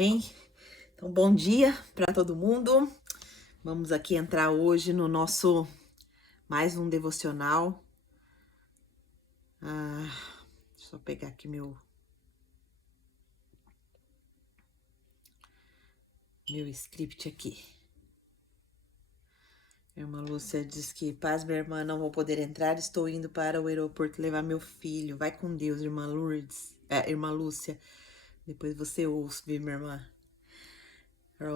Bem, então bom dia para todo mundo. Vamos aqui entrar hoje no nosso mais um devocional. Deixa eu pegar aqui meu script aqui. A irmã Lúcia diz que: paz, minha irmã, não vou poder entrar, estou indo para o aeroporto levar meu filho. Vai com Deus, irmã Lourdes. Irmã Lúcia. Depois você ouve, viu, minha irmã?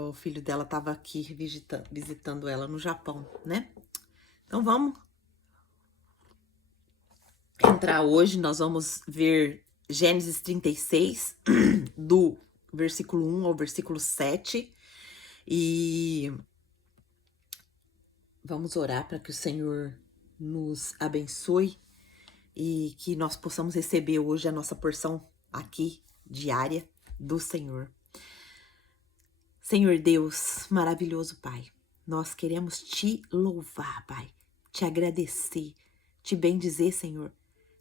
O filho dela estava aqui visitando ela no Japão, né? Então vamos entrar hoje. Nós vamos ver Gênesis 36, do versículo 1 ao versículo 7. E vamos orar para que o Senhor nos abençoe e que nós possamos receber hoje a nossa porção aqui diária do Senhor. Senhor Deus, maravilhoso Pai, nós queremos te louvar, Pai, te agradecer, te bendizer, Senhor,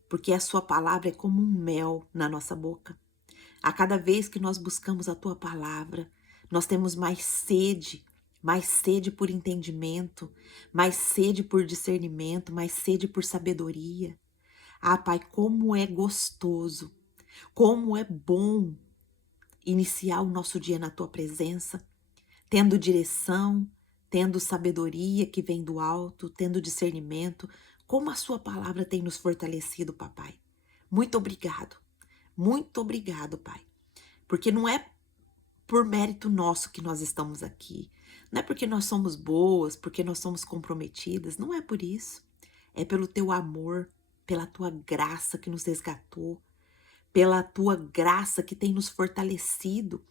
porque a sua palavra é como um mel na nossa boca. A cada vez que nós buscamos a tua palavra, nós temos mais sede por entendimento, mais sede por discernimento, mais sede por sabedoria. Ah, Pai, como é gostoso, como é bom iniciar o nosso dia na tua presença, tendo direção, tendo sabedoria que vem do alto, tendo discernimento, como a sua palavra tem nos fortalecido, papai. Muito obrigado, Pai, porque não é por mérito nosso que nós estamos aqui, não é porque nós somos boas, porque nós somos comprometidas, não é por isso, é pelo teu amor, pela tua graça que nos resgatou, pela tua graça que tem nos fortalecido,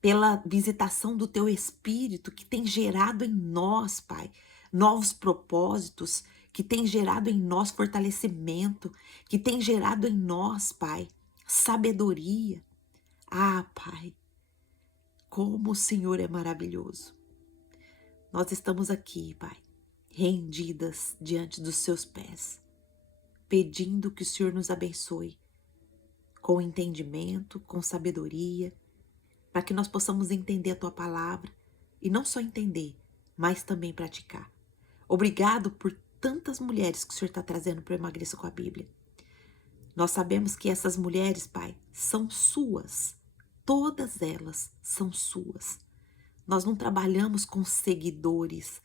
pela visitação do teu Espírito que tem gerado em nós, Pai, novos propósitos, que tem gerado em nós fortalecimento, que tem gerado em nós, Pai, sabedoria. Ah, Pai, como o Senhor é maravilhoso. Nós estamos aqui, Pai, rendidas diante dos seus pés, pedindo que o Senhor nos abençoe com entendimento, com sabedoria, para que nós possamos entender a tua palavra e não só entender, mas também praticar. Obrigado por tantas mulheres que o Senhor está trazendo para o Emagreça com a Bíblia. Nós sabemos que essas mulheres, Pai, são suas. Todas elas são suas. Nós não trabalhamos com seguidores,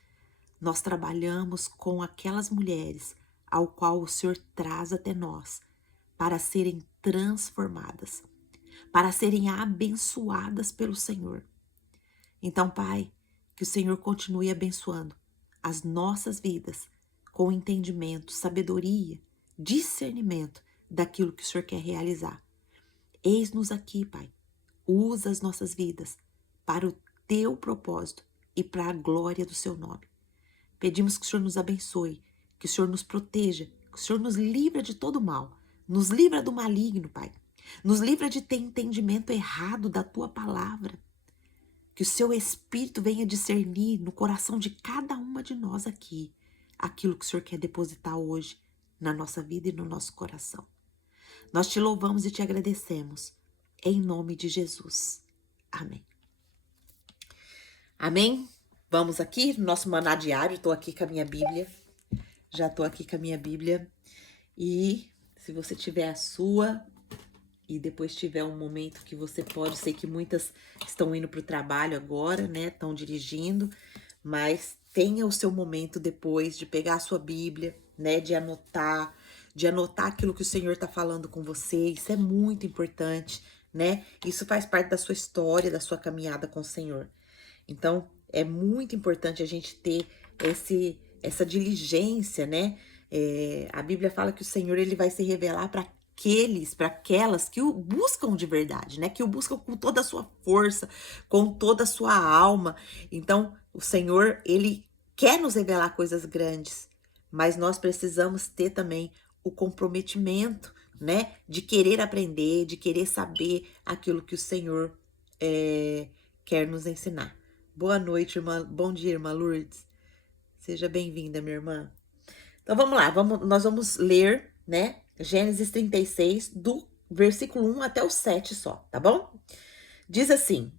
nós trabalhamos com aquelas mulheres ao qual o Senhor traz até nós para serem transformadas, para serem abençoadas pelo Senhor. Então, Pai, que o Senhor continue abençoando as nossas vidas com entendimento, sabedoria, discernimento daquilo que o Senhor quer realizar. Eis-nos aqui, Pai. Usa as nossas vidas para o teu propósito e para a glória do seu nome. Pedimos que o Senhor nos abençoe, que o Senhor nos proteja, que o Senhor nos livra de todo mal, nos livra do maligno, Pai. Nos livra de ter entendimento errado da tua palavra. Que o seu Espírito venha discernir no coração de cada uma de nós aqui aquilo que o Senhor quer depositar hoje na nossa vida e no nosso coração. Nós te louvamos e te agradecemos, em nome de Jesus. Amém. Amém? Vamos aqui no nosso maná diário. Estou aqui com a minha Bíblia. Já estou aqui com a minha Bíblia. E se você tiver a sua e depois tiver um momento que você pode, sei que muitas estão indo para o trabalho agora, né? Estão dirigindo, mas tenha o seu momento depois de pegar a sua Bíblia, né? De anotar aquilo que o Senhor está falando com você. Isso é muito importante, né? Isso faz parte da sua história, da sua caminhada com o Senhor. Então, é muito importante a gente ter essa diligência, né? A Bíblia fala que o Senhor ele vai se revelar para aquelas que o buscam de verdade, né? Que o buscam com toda a sua força, com toda a sua alma. Então, o Senhor, ele quer nos revelar coisas grandes, mas nós precisamos ter também o comprometimento, né? De querer aprender, de querer saber aquilo que o Senhor quer nos ensinar. Boa noite, irmã. Bom dia, irmã Lourdes. Seja bem-vinda, minha irmã. Então, vamos lá. Nós vamos ler, né? Gênesis 36, do versículo 1 até o 7 só, tá bom? Diz assim: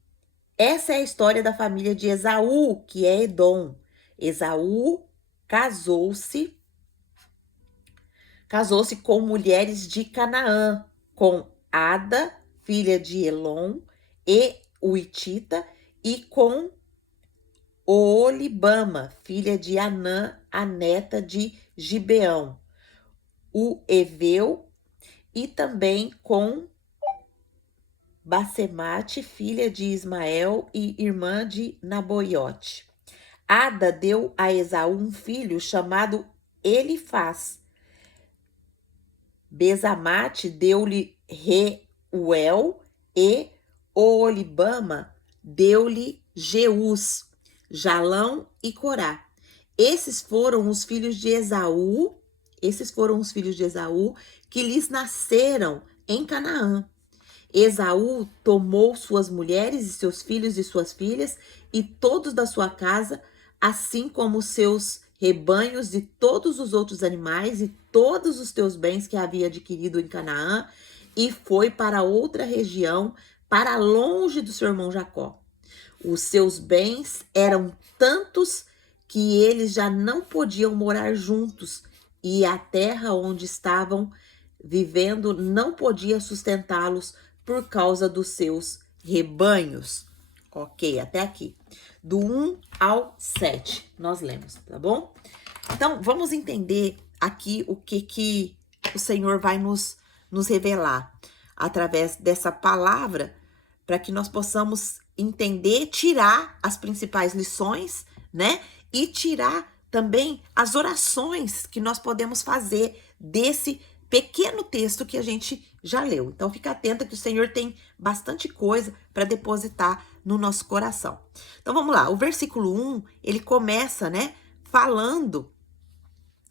Essa é a história da família de Esaú, que é Edom. Esaú casou-se com mulheres de Canaã, com Ada, filha de Elon, e o Hitita, e com Oolibama, filha de Anã, a neta de Gibeão, o Eveu, e também com Basemate, filha de Ismael e irmã de Naboiote. Ada deu a Esaú um filho chamado Elifaz. Besamate deu-lhe Reuel e Oolibama deu-lhe Jeus, Jalão e Corá. Esses foram os filhos de Esaú que lhes nasceram em Canaã. Esaú tomou suas mulheres e seus filhos e suas filhas e todos da sua casa, assim como seus rebanhos e todos os outros animais e todos os teus bens que havia adquirido em Canaã, e foi para outra região, para longe do seu irmão Jacó. Os seus bens eram tantos que eles já não podiam morar juntos, e a terra onde estavam vivendo não podia sustentá-los por causa dos seus rebanhos. Ok, até aqui. Do 1 ao 7, nós lemos, tá bom? Então, vamos entender aqui o que o Senhor vai nos revelar através dessa palavra, para que nós possamos entender, tirar as principais lições, né? E tirar também as orações que nós podemos fazer desse pequeno texto que a gente já leu. Então, fica atenta que o Senhor tem bastante coisa para depositar no nosso coração. Então, vamos lá. O versículo 1, ele começa, né, falando.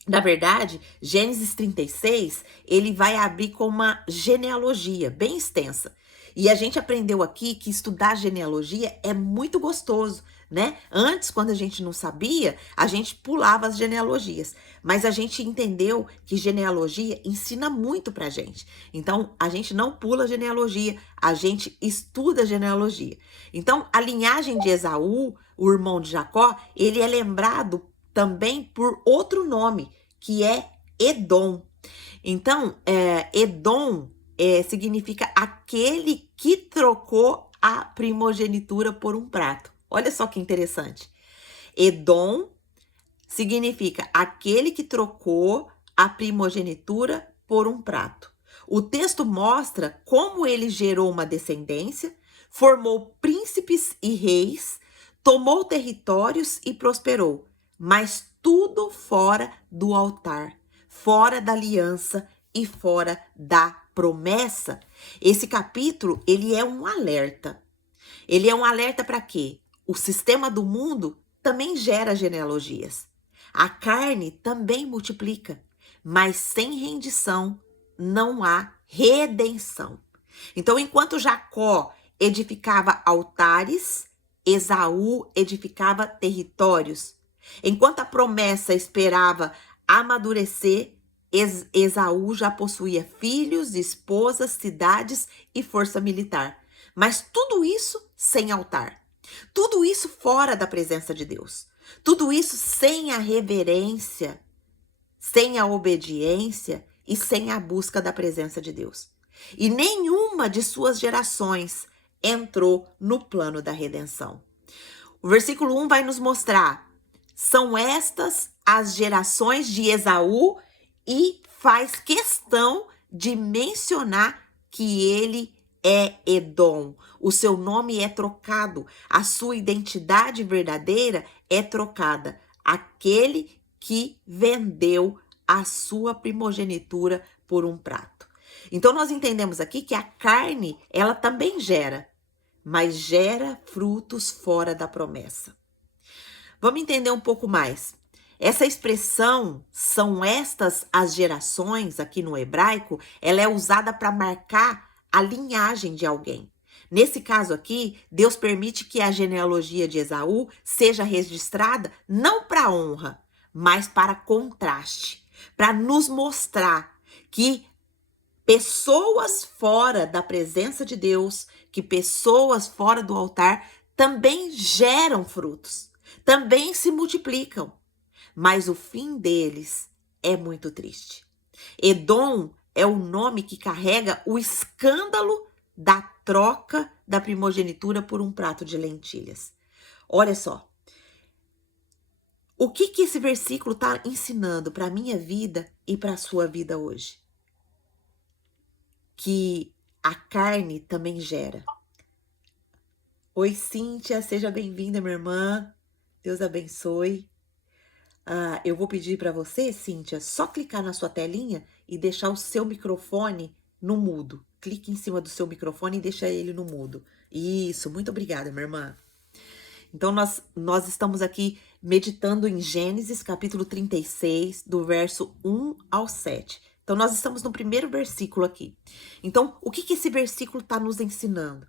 Na verdade, Gênesis 36, ele vai abrir com uma genealogia bem extensa. E a gente aprendeu aqui que estudar genealogia é muito gostoso, né? Antes, quando a gente não sabia, a gente pulava as genealogias. Mas a gente entendeu que genealogia ensina muito pra gente. Então, a gente não pula a genealogia, a gente estuda a genealogia. Então, a linhagem de Esaú, o irmão de Jacó, ele é lembrado também por outro nome, que é Edom. Então, Edom significa aquele que trocou a primogenitura por um prato. Olha só que interessante. Edom significa aquele que trocou a primogenitura por um prato. O texto mostra como ele gerou uma descendência, formou príncipes e reis, tomou territórios e prosperou, mas tudo fora do altar, fora da aliança e fora da promessa. Esse capítulo, ele é um alerta. Ele é um alerta para quê? O sistema do mundo também gera genealogias. A carne também multiplica, mas sem rendição não há redenção. Então, enquanto Jacó edificava altares, Esaú edificava territórios. Enquanto a promessa esperava amadurecer, Esaú já possuía filhos, esposas, cidades e força militar. Mas tudo isso sem altar. Tudo isso fora da presença de Deus. Tudo isso sem a reverência, sem a obediência e sem a busca da presença de Deus. E nenhuma de suas gerações entrou no plano da redenção. O versículo 1 vai nos mostrar: são estas as gerações de Esaú, e faz questão de mencionar que ele é Edom. O seu nome é trocado, a sua identidade verdadeira é trocada. Aquele que vendeu a sua primogenitura por um prato. Então nós entendemos aqui que a carne, ela também gera, mas gera frutos fora da promessa. Vamos entender um pouco mais. Essa expressão, são estas as gerações, aqui no hebraico, ela é usada para marcar a linhagem de alguém. Nesse caso aqui, Deus permite que a genealogia de Esaú seja registrada não para honra, mas para contraste, para nos mostrar que pessoas fora da presença de Deus, que pessoas fora do altar também geram frutos, também se multiplicam, mas o fim deles é muito triste. Edom é o nome que carrega o escândalo da troca da primogenitura por um prato de lentilhas. Olha só, o que esse versículo está ensinando para a minha vida e para a sua vida hoje? Que a carne também gera. Oi, Cíntia, seja bem-vinda, minha irmã. Deus abençoe. Eu vou pedir para você, Cíntia, só clicar na sua telinha e deixar o seu microfone no mudo. Clique em cima do seu microfone e deixa ele no mudo. Isso, muito obrigada, minha irmã. Então, nós estamos aqui meditando em Gênesis, capítulo 36, do verso 1 ao 7. Então, nós estamos no primeiro versículo aqui. Então, o que esse versículo está nos ensinando?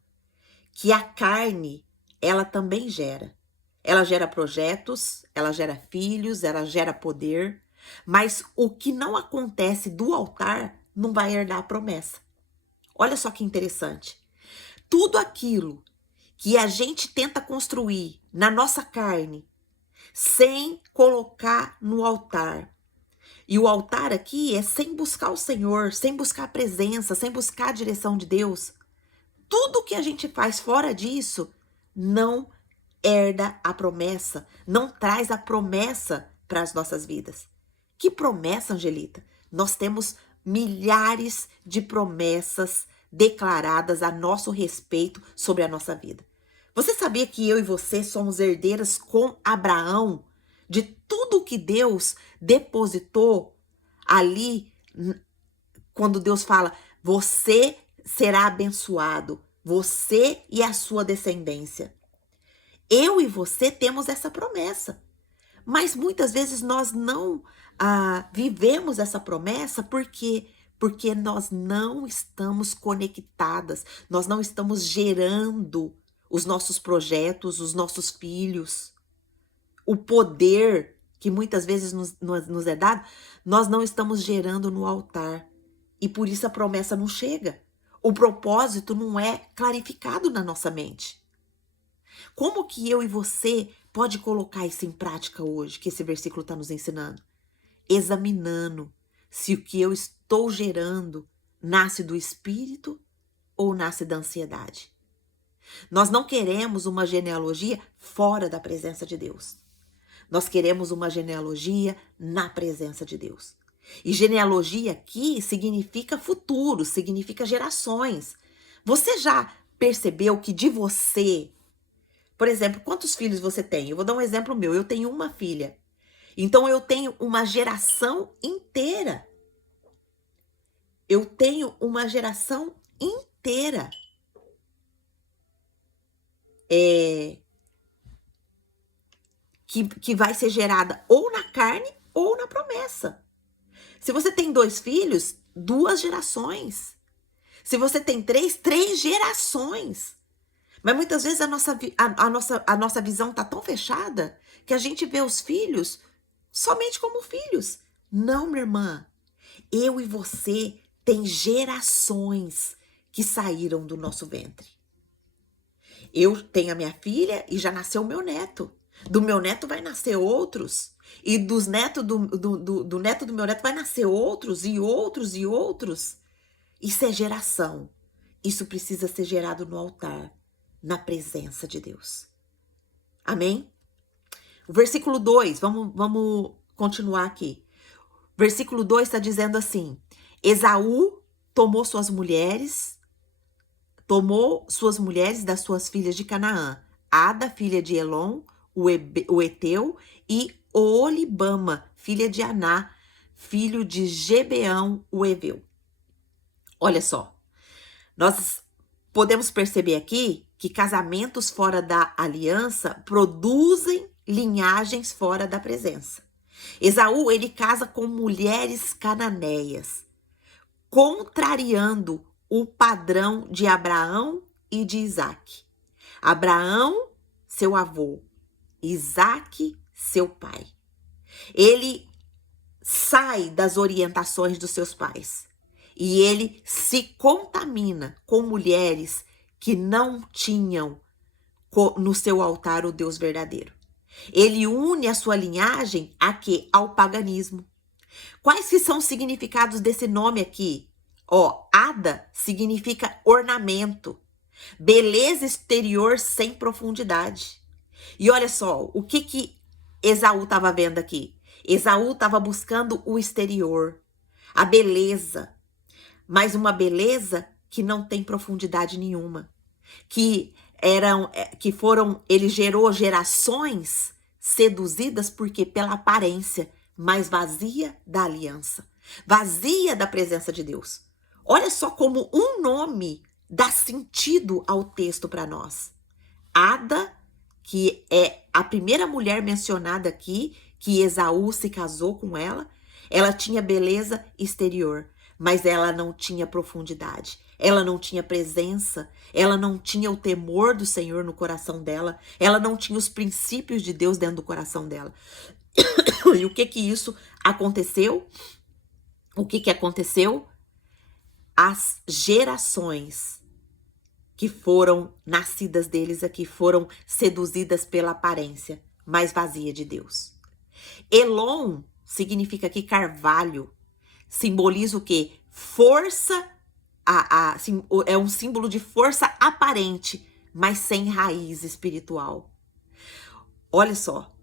Que a carne, ela também gera. Ela gera projetos, ela gera filhos, ela gera poder. Mas o que não acontece do altar não vai herdar a promessa. Olha só que interessante. Tudo aquilo que a gente tenta construir na nossa carne, sem colocar no altar. E o altar aqui é sem buscar o Senhor, sem buscar a presença, sem buscar a direção de Deus. Tudo que a gente faz fora disso não herda a promessa, não traz a promessa para as nossas vidas. Que promessa, Angelita? Nós temos milhares de promessas declaradas a nosso respeito sobre a nossa vida. Você sabia que eu e você somos herdeiras com Abraão de tudo que Deus depositou ali, quando Deus fala, você será abençoado, você e a sua descendência. Eu e você temos essa promessa, mas muitas vezes nós não vivemos essa promessa porque nós não estamos conectadas, nós não estamos gerando os nossos projetos, os nossos filhos, o poder que muitas vezes nos é dado, nós não estamos gerando no altar. E por isso a promessa não chega. O propósito não é clarificado na nossa mente. Como que eu e você pode colocar isso em prática hoje, que esse versículo está nos ensinando? Examinando se o que eu estou gerando nasce do Espírito ou nasce da ansiedade. Nós não queremos uma genealogia fora da presença de Deus. Nós queremos uma genealogia na presença de Deus. E genealogia aqui significa futuro, significa gerações. Você já percebeu que de você, por exemplo, quantos filhos você tem? Eu vou dar um exemplo meu, eu tenho uma filha. Então eu tenho uma geração inteira. Eu tenho uma geração inteira. Que vai ser gerada ou na carne ou na promessa. Se você tem 2 filhos, 2 gerações. Se você tem 3 gerações. Mas muitas vezes a nossa visão está tão fechada que a gente vê os filhos somente como filhos. Não, minha irmã. Eu e você tem gerações que saíram do nosso ventre. Eu tenho a minha filha e já nasceu o meu neto. Do meu neto vai nascer outros. E dos netos do neto do meu neto vai nascer outros e outros e outros. Isso é geração. Isso precisa ser gerado no altar, na presença de Deus. Amém? O versículo 2, vamos continuar aqui. Versículo 2 está dizendo assim: Esaú tomou suas mulheres das suas filhas de Canaã, Ada, filha de Elon, o Eteu, e Olibama, filha de Aná, filho de Gebeão, o Eveu. Olha só, nós podemos perceber aqui que casamentos fora da aliança produzem linhagens fora da presença. Esaú, ele casa com mulheres cananeias, contrariando o padrão de Abraão e de Isaac. Abraão, seu avô, Isaac, seu pai. Ele sai das orientações dos seus pais e ele se contamina com mulheres que não tinham no seu altar o Deus verdadeiro. Ele une a sua linhagem a quê? Ao paganismo. Quais que são os significados desse nome aqui? Ó, Ada significa ornamento, beleza exterior sem profundidade. E olha só, o que Esaú estava vendo aqui? Esaú estava buscando o exterior, a beleza, mas uma beleza que não tem profundidade nenhuma, ele gerou gerações seduzidas porque pela aparência, mas vazia da aliança, vazia da presença de Deus. Olha só como um nome dá sentido ao texto para nós. Ada, que é a primeira mulher mencionada aqui, que Esaú se casou com ela tinha beleza exterior, mas ela não tinha profundidade, ela não tinha presença, ela não tinha o temor do Senhor no coração dela, ela não tinha os princípios de Deus dentro do coração dela. E o que isso aconteceu? O que aconteceu? As gerações que foram nascidas deles aqui foram seduzidas pela aparência, mas vazia de Deus. Elon significa aqui carvalho, simboliza o quê? Força, é um símbolo de força aparente, mas sem raiz espiritual. Olha só,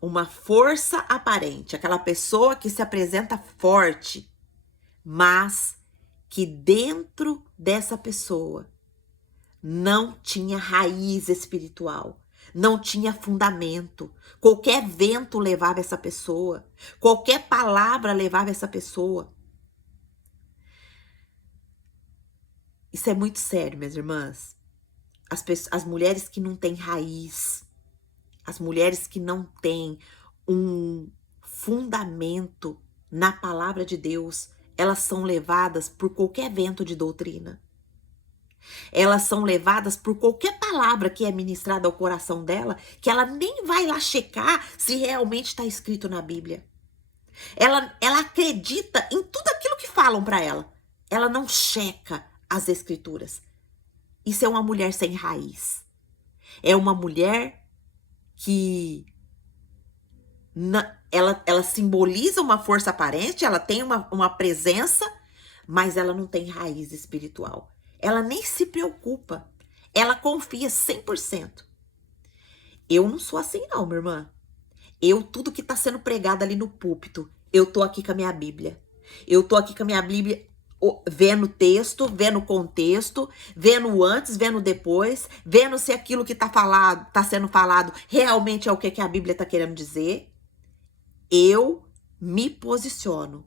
uma força aparente, aquela pessoa que se apresenta forte, mas que dentro dessa pessoa não tinha raiz espiritual, não tinha fundamento. Qualquer vento levava essa pessoa, qualquer palavra levava essa pessoa. Isso é muito sério, minhas irmãs. As mulheres que não têm raiz, as mulheres que não têm um fundamento na palavra de Deus, elas são levadas por qualquer vento de doutrina. Elas são levadas por qualquer palavra que é ministrada ao coração dela, que ela nem vai lá checar se realmente está escrito na Bíblia. Ela acredita em tudo aquilo que falam para ela. Ela não checa as escrituras. Isso é uma mulher sem raiz. É uma mulher que ela simboliza uma força aparente, ela tem uma presença, mas ela não tem raiz espiritual. Ela nem se preocupa. Ela confia 100%. Eu não sou assim não, minha irmã. Tudo que está sendo pregado ali no púlpito, eu tô aqui com a minha Bíblia. Eu tô aqui com a minha Bíblia vendo o texto, vendo o contexto, vendo o antes, vendo o depois, vendo se aquilo que tá sendo falado realmente é o que a Bíblia tá querendo dizer. Eu me posiciono.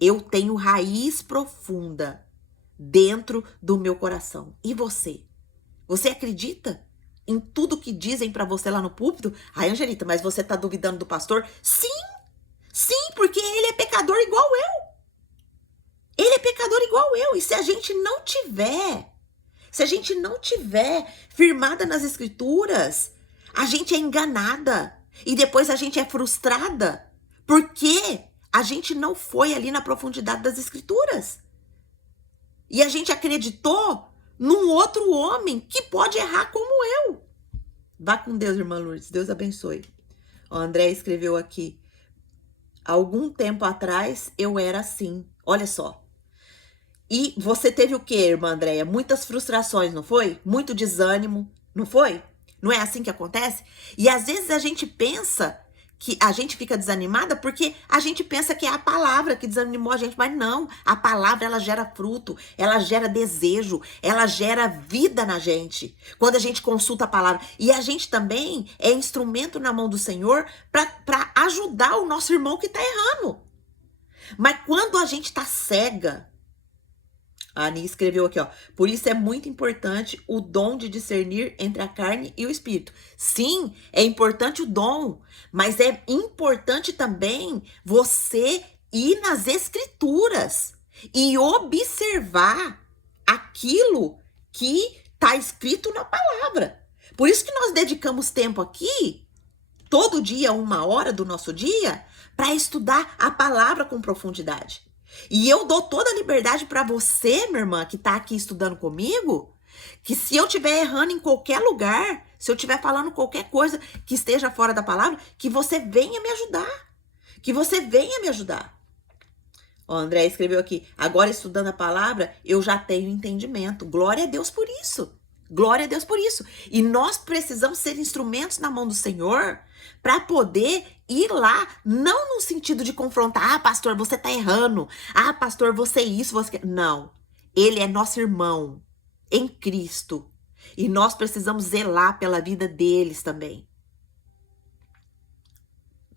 Eu tenho raiz profunda dentro do meu coração. E você? Você acredita em tudo que dizem pra você lá no púlpito? Ai, Angelita, mas você tá duvidando do pastor? Sim, porque ele é pecador igual eu. Ele é pecador igual eu. E se a gente não tiver firmada nas escrituras, a gente é enganada. E depois a gente é frustrada. Porque a gente não foi ali na profundidade das escrituras. E a gente acreditou num outro homem que pode errar como eu. Vá com Deus, irmã Lourdes. Deus abençoe. O André escreveu aqui. Algum tempo atrás eu era assim. Olha só. E você teve o quê, irmã Andréia? Muitas frustrações, não foi? Muito desânimo, não foi? Não é assim que acontece? E às vezes a gente pensa que a gente fica desanimada porque a gente pensa que é a palavra que desanimou a gente, mas não. A palavra, ela gera fruto, ela gera desejo, ela gera vida na gente. Quando a gente consulta a palavra. E a gente também é instrumento na mão do Senhor para ajudar o nosso irmão que tá errando. Mas quando a gente tá cega, a Ani escreveu aqui, ó. Por isso é muito importante o dom de discernir entre a carne e o espírito. Sim, é importante o dom, mas é importante também você ir nas escrituras e observar aquilo que está escrito na palavra. Por isso que nós dedicamos tempo aqui, todo dia, 1 hora do nosso dia, para estudar a palavra com profundidade. E eu dou toda a liberdade para você, minha irmã, que tá aqui estudando comigo, Que se eu estiver errando em qualquer lugar, se eu estiver falando qualquer coisa que esteja fora da palavra, que você venha me ajudar. Que você venha me ajudar. Ó, André escreveu aqui, agora estudando a palavra, eu já tenho entendimento. Glória a Deus por isso. Glória a Deus por isso. E nós precisamos ser instrumentos na mão do Senhor para poder ir lá, não no sentido de confrontar, ah, pastor, você tá errando. Ah, pastor, você é isso, você... Não. Ele é nosso irmão em Cristo. E nós precisamos zelar pela vida deles também.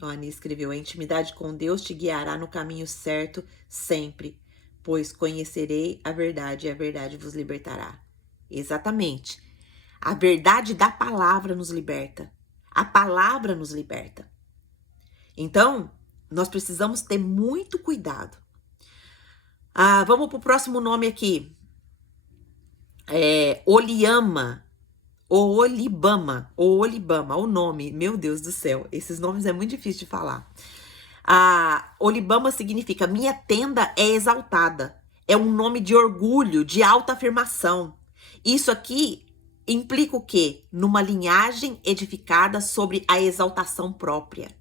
A Ani escreveu, a intimidade com Deus te guiará no caminho certo sempre, pois conhecerei a verdade e a verdade vos libertará. Exatamente. A verdade da palavra nos liberta. A palavra nos liberta. Então, nós precisamos ter muito cuidado. Vamos para o próximo nome aqui. Oliama. Ou Olibama, o nome, meu Deus do céu, esses nomes é muito difícil de falar. Olibama significa minha tenda é exaltada, é um nome de orgulho, de autoafirmação. Isso aqui implica o quê? Numa linhagem edificada sobre a exaltação própria.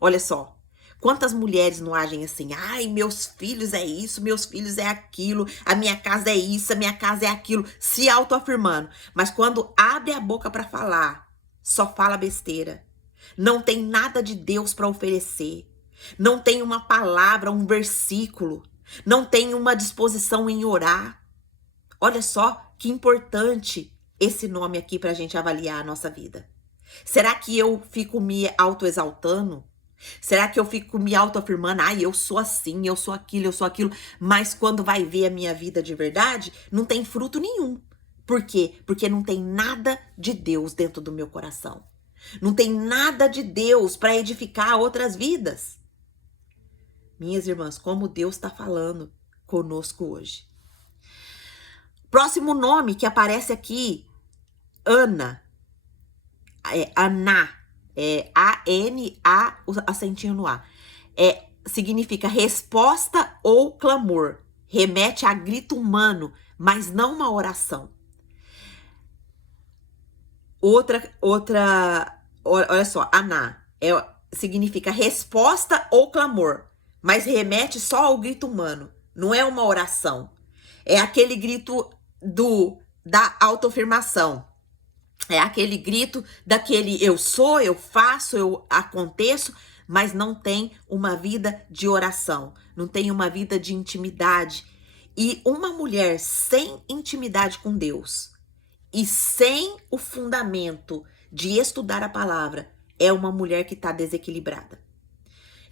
Olha só. Quantas mulheres não agem assim? Ai, meus filhos é isso, meus filhos é aquilo, a minha casa é isso, a minha casa é aquilo, se autoafirmando. Mas quando abre a boca para falar, só fala besteira. Não tem nada de Deus para oferecer. Não tem uma palavra, um versículo. Não tem uma disposição em orar. Olha só que importante esse nome aqui para a gente avaliar a nossa vida. Será que eu fico me autoexaltando? Será que eu fico me autoafirmando, eu sou assim, eu sou aquilo, mas quando vai ver a minha vida de verdade, não tem fruto nenhum. Por quê? Porque não tem nada de Deus dentro do meu coração. Não tem nada de Deus para edificar outras vidas. Minhas irmãs, como Deus está falando conosco hoje. Próximo nome que aparece aqui, Ana. Aná. A-N-A, o acentinho no A. Significa resposta ou clamor. Remete a grito humano, mas não uma oração. Olha só, Aná. Significa resposta ou clamor, mas remete só ao grito humano. Não é uma oração. É aquele grito da autoafirmação. É aquele grito daquele eu sou, eu faço, eu aconteço, mas não tem uma vida de oração, não tem uma vida de intimidade. E uma mulher sem intimidade com Deus e sem o fundamento de estudar a palavra é uma mulher que está desequilibrada.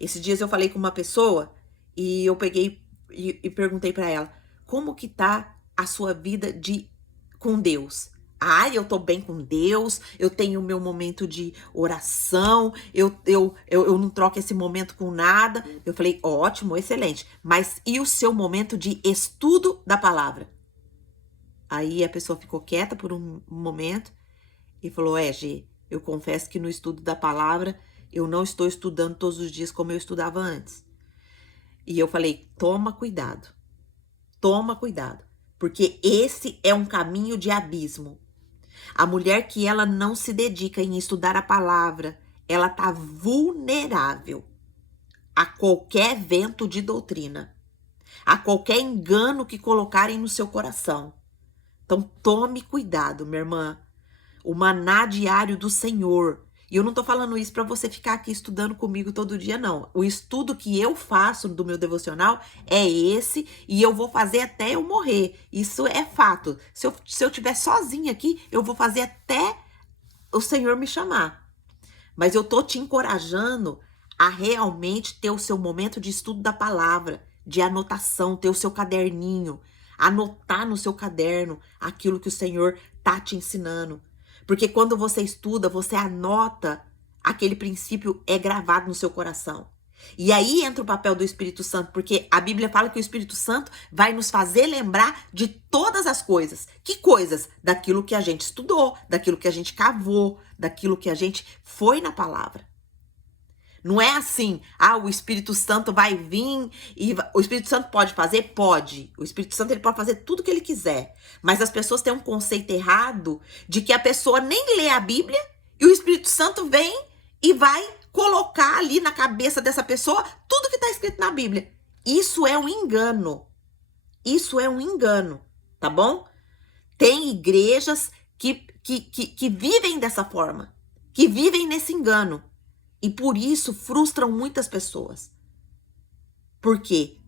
Esses dias eu falei com uma pessoa e eu peguei e perguntei para ela, como que tá a sua vida com Deus? Eu tô bem com Deus, eu tenho o meu momento de oração, eu não troco esse momento com nada. Eu falei, ótimo, excelente. Mas e o seu momento de estudo da palavra? Aí a pessoa ficou quieta por um momento e falou, Gê, eu confesso que no estudo da palavra eu não estou estudando todos os dias como eu estudava antes. E eu falei, toma cuidado, porque esse é um caminho de abismo. A mulher que ela não se dedica em estudar a palavra, ela tá vulnerável a qualquer vento de doutrina, a qualquer engano que colocarem no seu coração. Então tome cuidado, minha irmã. O maná diário do Senhor. E eu não tô falando isso para você ficar aqui estudando comigo todo dia, não. O estudo que eu faço do meu devocional é esse e eu vou fazer até eu morrer. Isso é fato. Se eu estiver sozinha aqui, eu vou fazer até o Senhor me chamar. Mas eu tô te encorajando a realmente ter o seu momento de estudo da palavra, de anotação, ter o seu caderninho, anotar no seu caderno aquilo que o Senhor tá te ensinando. Porque quando você estuda, você anota, aquele princípio é gravado no seu coração. E aí entra o papel do Espírito Santo, porque a Bíblia fala que o Espírito Santo vai nos fazer lembrar de todas as coisas. Que coisas? Daquilo que a gente estudou, daquilo que a gente cavou, daquilo que a gente foi na palavra. Não é assim, o Espírito Santo vai vir e o Espírito Santo pode fazer? Pode. O Espírito Santo ele pode fazer tudo que ele quiser. Mas as pessoas têm um conceito errado de que a pessoa nem lê a Bíblia e o Espírito Santo vem e vai colocar ali na cabeça dessa pessoa tudo que está escrito na Bíblia. Isso é um engano. Isso é um engano, tá bom? Tem igrejas que vivem dessa forma, que vivem nesse engano. E por isso frustram muitas pessoas. Por quê?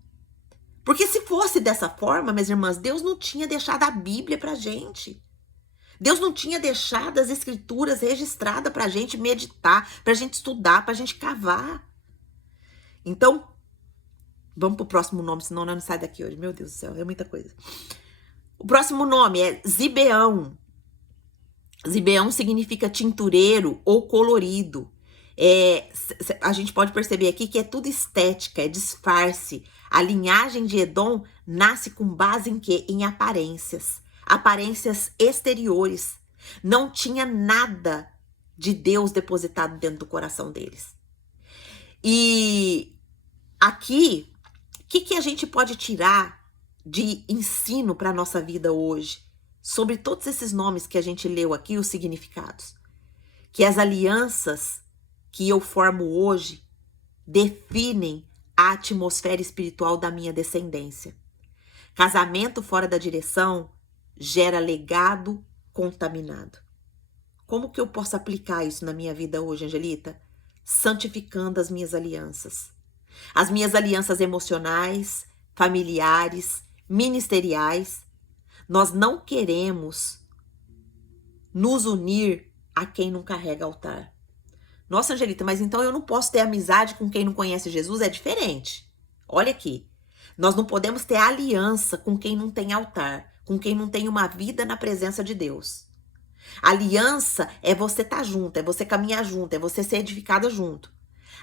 Porque se fosse dessa forma, minhas irmãs, Deus não tinha deixado a Bíblia pra gente. Deus não tinha deixado as escrituras registradas pra gente meditar, pra gente estudar, pra gente cavar. Então, vamos pro próximo nome, senão nós não sai daqui hoje. Meu Deus do céu, é muita coisa. O próximo nome é Zibeão. Zibeão significa tintureiro ou colorido. A gente pode perceber aqui que é tudo estética, é disfarce. A linhagem de Edom nasce com base em quê? Em aparências. Aparências exteriores. Não tinha nada de Deus depositado dentro do coração deles. E aqui, o que a gente pode tirar de ensino para a nossa vida hoje? Sobre todos esses nomes que a gente leu aqui, os significados. Que as alianças que eu formo hoje definem a atmosfera espiritual da minha descendência. Casamento fora da direção gera legado contaminado. Como que eu posso aplicar isso na minha vida hoje, Angelita? Santificando as minhas alianças. As minhas alianças emocionais, familiares, ministeriais. Nós não queremos nos unir a quem não carrega altar. Nossa, Angelita, mas então eu não posso ter amizade com quem não conhece Jesus? É diferente. Olha aqui. Nós não podemos ter aliança com quem não tem altar, com quem não tem uma vida na presença de Deus. Aliança é você estar junto, é você caminhar junto, é você ser edificada junto.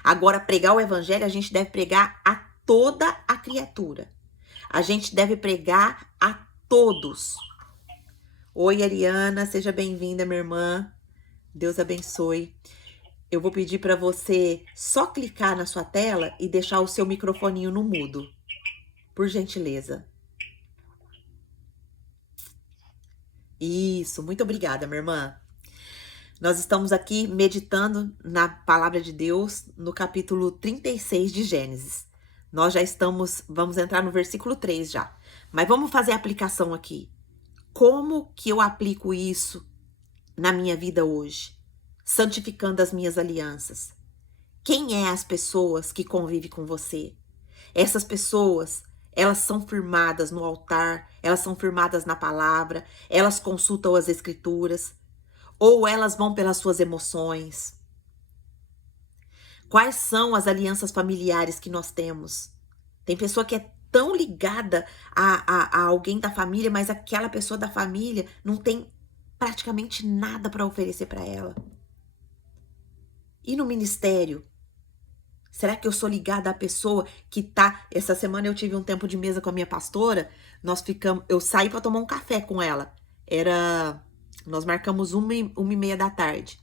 Agora, pregar o evangelho, a gente deve pregar a toda a criatura. A gente deve pregar a todos. Oi, Ariana, seja bem-vinda, minha irmã. Deus abençoe. Eu vou pedir para você só clicar na sua tela e deixar o seu microfoninho no mudo. Por gentileza. Isso, muito obrigada, minha irmã. Nós estamos aqui meditando na palavra de Deus no capítulo 36 de Gênesis. Nós já vamos entrar no versículo 3 já. Mas vamos fazer a aplicação aqui. Como que eu aplico isso na minha vida hoje? Santificando as minhas alianças. Quem é as pessoas que convivem com você? Essas pessoas, elas são firmadas no altar, elas são firmadas na palavra, elas consultam as escrituras, ou elas vão pelas suas emoções? Quais são as alianças familiares que nós temos? Tem pessoa que é tão ligada a alguém da família, mas aquela pessoa da família não tem praticamente nada para oferecer para ela. E no ministério? Será que eu sou ligada à pessoa que tá... Essa semana eu tive um tempo de mesa com a minha pastora, eu saí para tomar um café com ela. Nós marcamos 1h30 da tarde.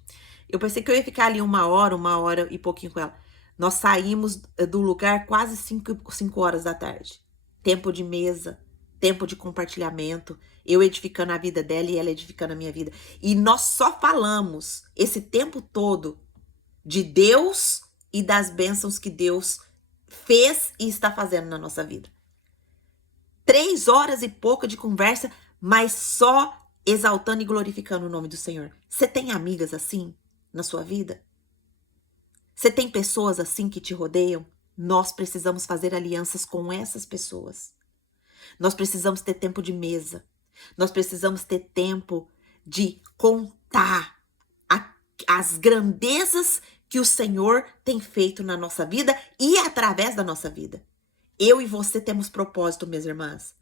Eu pensei que eu ia ficar ali 1 hora e pouquinho com ela. Nós saímos do lugar quase 5 horas da tarde. Tempo de mesa, tempo de compartilhamento, eu edificando a vida dela e ela edificando a minha vida. E nós só falamos esse tempo todo de Deus e das bênçãos que Deus fez e está fazendo na nossa vida. 3 horas e pouco de conversa, mas só exaltando e glorificando o nome do Senhor. Você tem amigas assim na sua vida? Você tem pessoas assim que te rodeiam? Nós precisamos fazer alianças com essas pessoas. Nós precisamos ter tempo de mesa. Nós precisamos ter tempo de contar as grandezas que o Senhor tem feito na nossa vida e através da nossa vida. Eu e você temos propósito, minhas irmãs.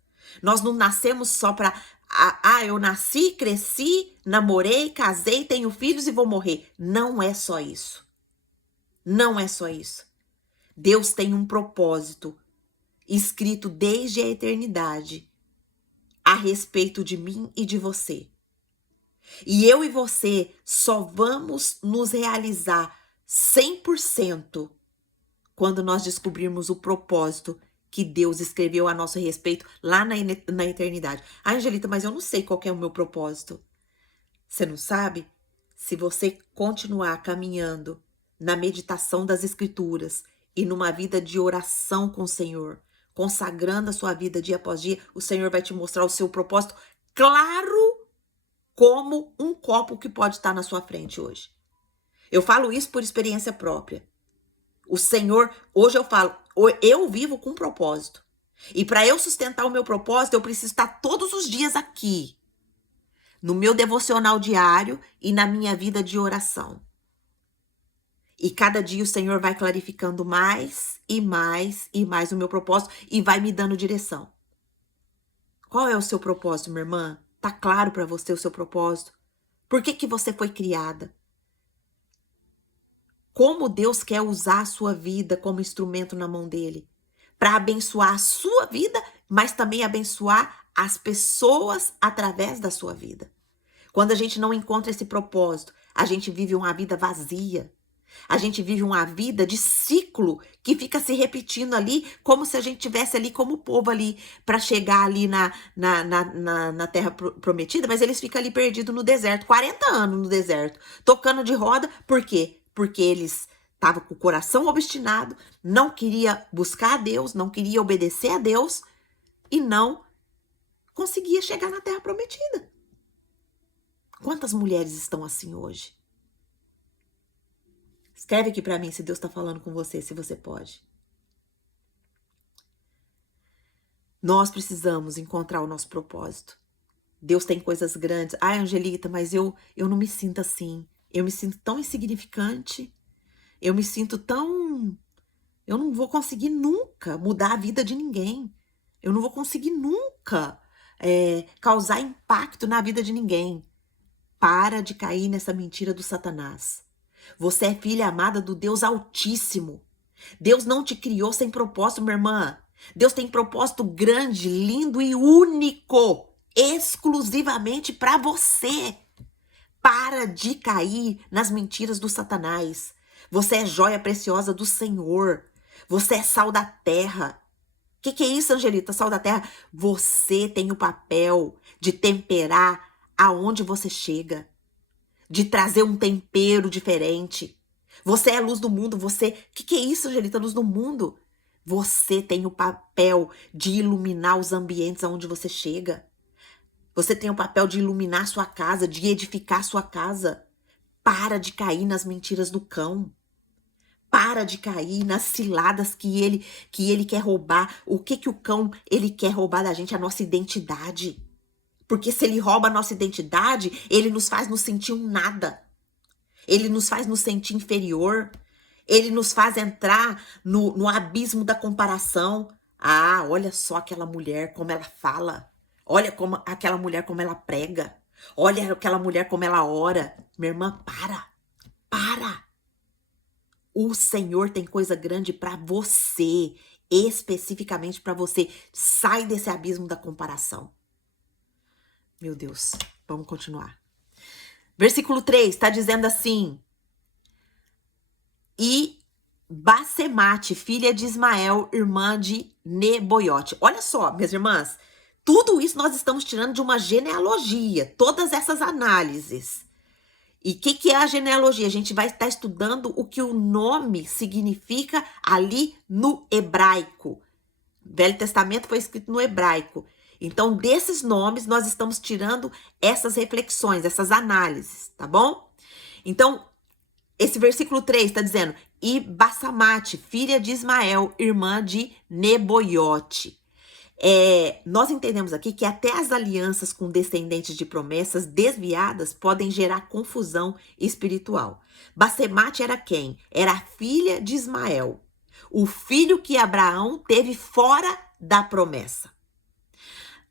Nós não nascemos só para... eu nasci, cresci, namorei, casei, tenho filhos e vou morrer. Não é só isso. Não é só isso. Deus tem um propósito escrito desde a eternidade a respeito de mim e de você. E eu e você só vamos nos realizar 100% quando nós descobrirmos o propósito que Deus escreveu a nosso respeito lá na eternidade. Ah, Angelita, mas eu não sei qual que é o meu propósito. Você não sabe? Se você continuar caminhando na meditação das Escrituras e numa vida de oração com o Senhor, consagrando a sua vida dia após dia, o Senhor vai te mostrar o seu propósito claro como um copo que pode estar na sua frente hoje. Eu falo isso por experiência própria. O Senhor, hoje eu falo, eu vivo com um propósito. E para eu sustentar o meu propósito, eu preciso estar todos os dias aqui, no meu devocional diário e na minha vida de oração. E cada dia o Senhor vai clarificando mais e mais e mais o meu propósito e vai me dando direção. Qual é o seu propósito, minha irmã? Tá claro para você o seu propósito? Por que você foi criada? Como Deus quer usar a sua vida como instrumento na mão dele? Para abençoar a sua vida, mas também abençoar as pessoas através da sua vida. Quando a gente não encontra esse propósito, a gente vive uma vida vazia. A gente vive uma vida de ciclo que fica se repetindo ali, como se a gente tivesse ali como povo ali para chegar ali na terra prometida, mas eles ficam ali perdidos no deserto, 40 anos no deserto, tocando de roda. Por quê? Porque eles estavam com o coração obstinado, não queria buscar a Deus, não queria obedecer a Deus e não conseguia chegar na terra prometida. Quantas mulheres estão assim hoje? Escreve aqui para mim se Deus está falando com você, se você pode. Nós precisamos encontrar o nosso propósito. Deus tem coisas grandes. Ai, Angelita, mas eu não me sinto assim. Eu me sinto tão insignificante. Eu me sinto tão... Eu não vou conseguir nunca mudar a vida de ninguém. Eu não vou conseguir nunca causar impacto na vida de ninguém. Para de cair nessa mentira do Satanás. Você é filha amada do Deus Altíssimo. Deus não te criou sem propósito, minha irmã. Deus tem propósito grande, lindo e único, exclusivamente para você. Para de cair nas mentiras do Satanás. Você é joia preciosa do Senhor. Você é sal da terra. O que é isso, Angelita? Sal da terra? Você tem o papel de temperar aonde você chega, de trazer um tempero diferente. Você é a luz do mundo, você... O que é isso, Angelita? Luz do mundo? Você tem o papel de iluminar os ambientes aonde você chega. Você tem o papel de iluminar sua casa, de edificar sua casa. Para de cair nas mentiras do cão. Para de cair nas ciladas que ele quer roubar. O que o cão ele quer roubar da gente? A nossa identidade. Porque se ele rouba a nossa identidade, ele nos faz nos sentir um nada. Ele nos faz nos sentir inferior. Ele nos faz entrar no abismo da comparação. Ah, olha só aquela mulher como ela fala. Olha como aquela mulher como ela prega. Olha aquela mulher como ela ora. Minha irmã, para. O Senhor tem coisa grande para você, especificamente para você. Sai desse abismo da comparação. Meu Deus, vamos continuar. Versículo 3 está dizendo assim: e Basemate, filha de Ismael, irmã de Neboiote. Olha só, minhas irmãs, tudo isso nós estamos tirando de uma genealogia, todas essas análises. E o que é a genealogia? A gente vai estar estudando o que o nome significa ali no hebraico. O Velho Testamento foi escrito no hebraico. Então, desses nomes, nós estamos tirando essas reflexões, essas análises, tá bom? Então, esse versículo 3 está dizendo: e Basemate, filha de Ismael, irmã de Neboiote. Nós entendemos aqui que até as alianças com descendentes de promessas desviadas podem gerar confusão espiritual. Basemate era quem? Era a filha de Ismael, o filho que Abraão teve fora da promessa.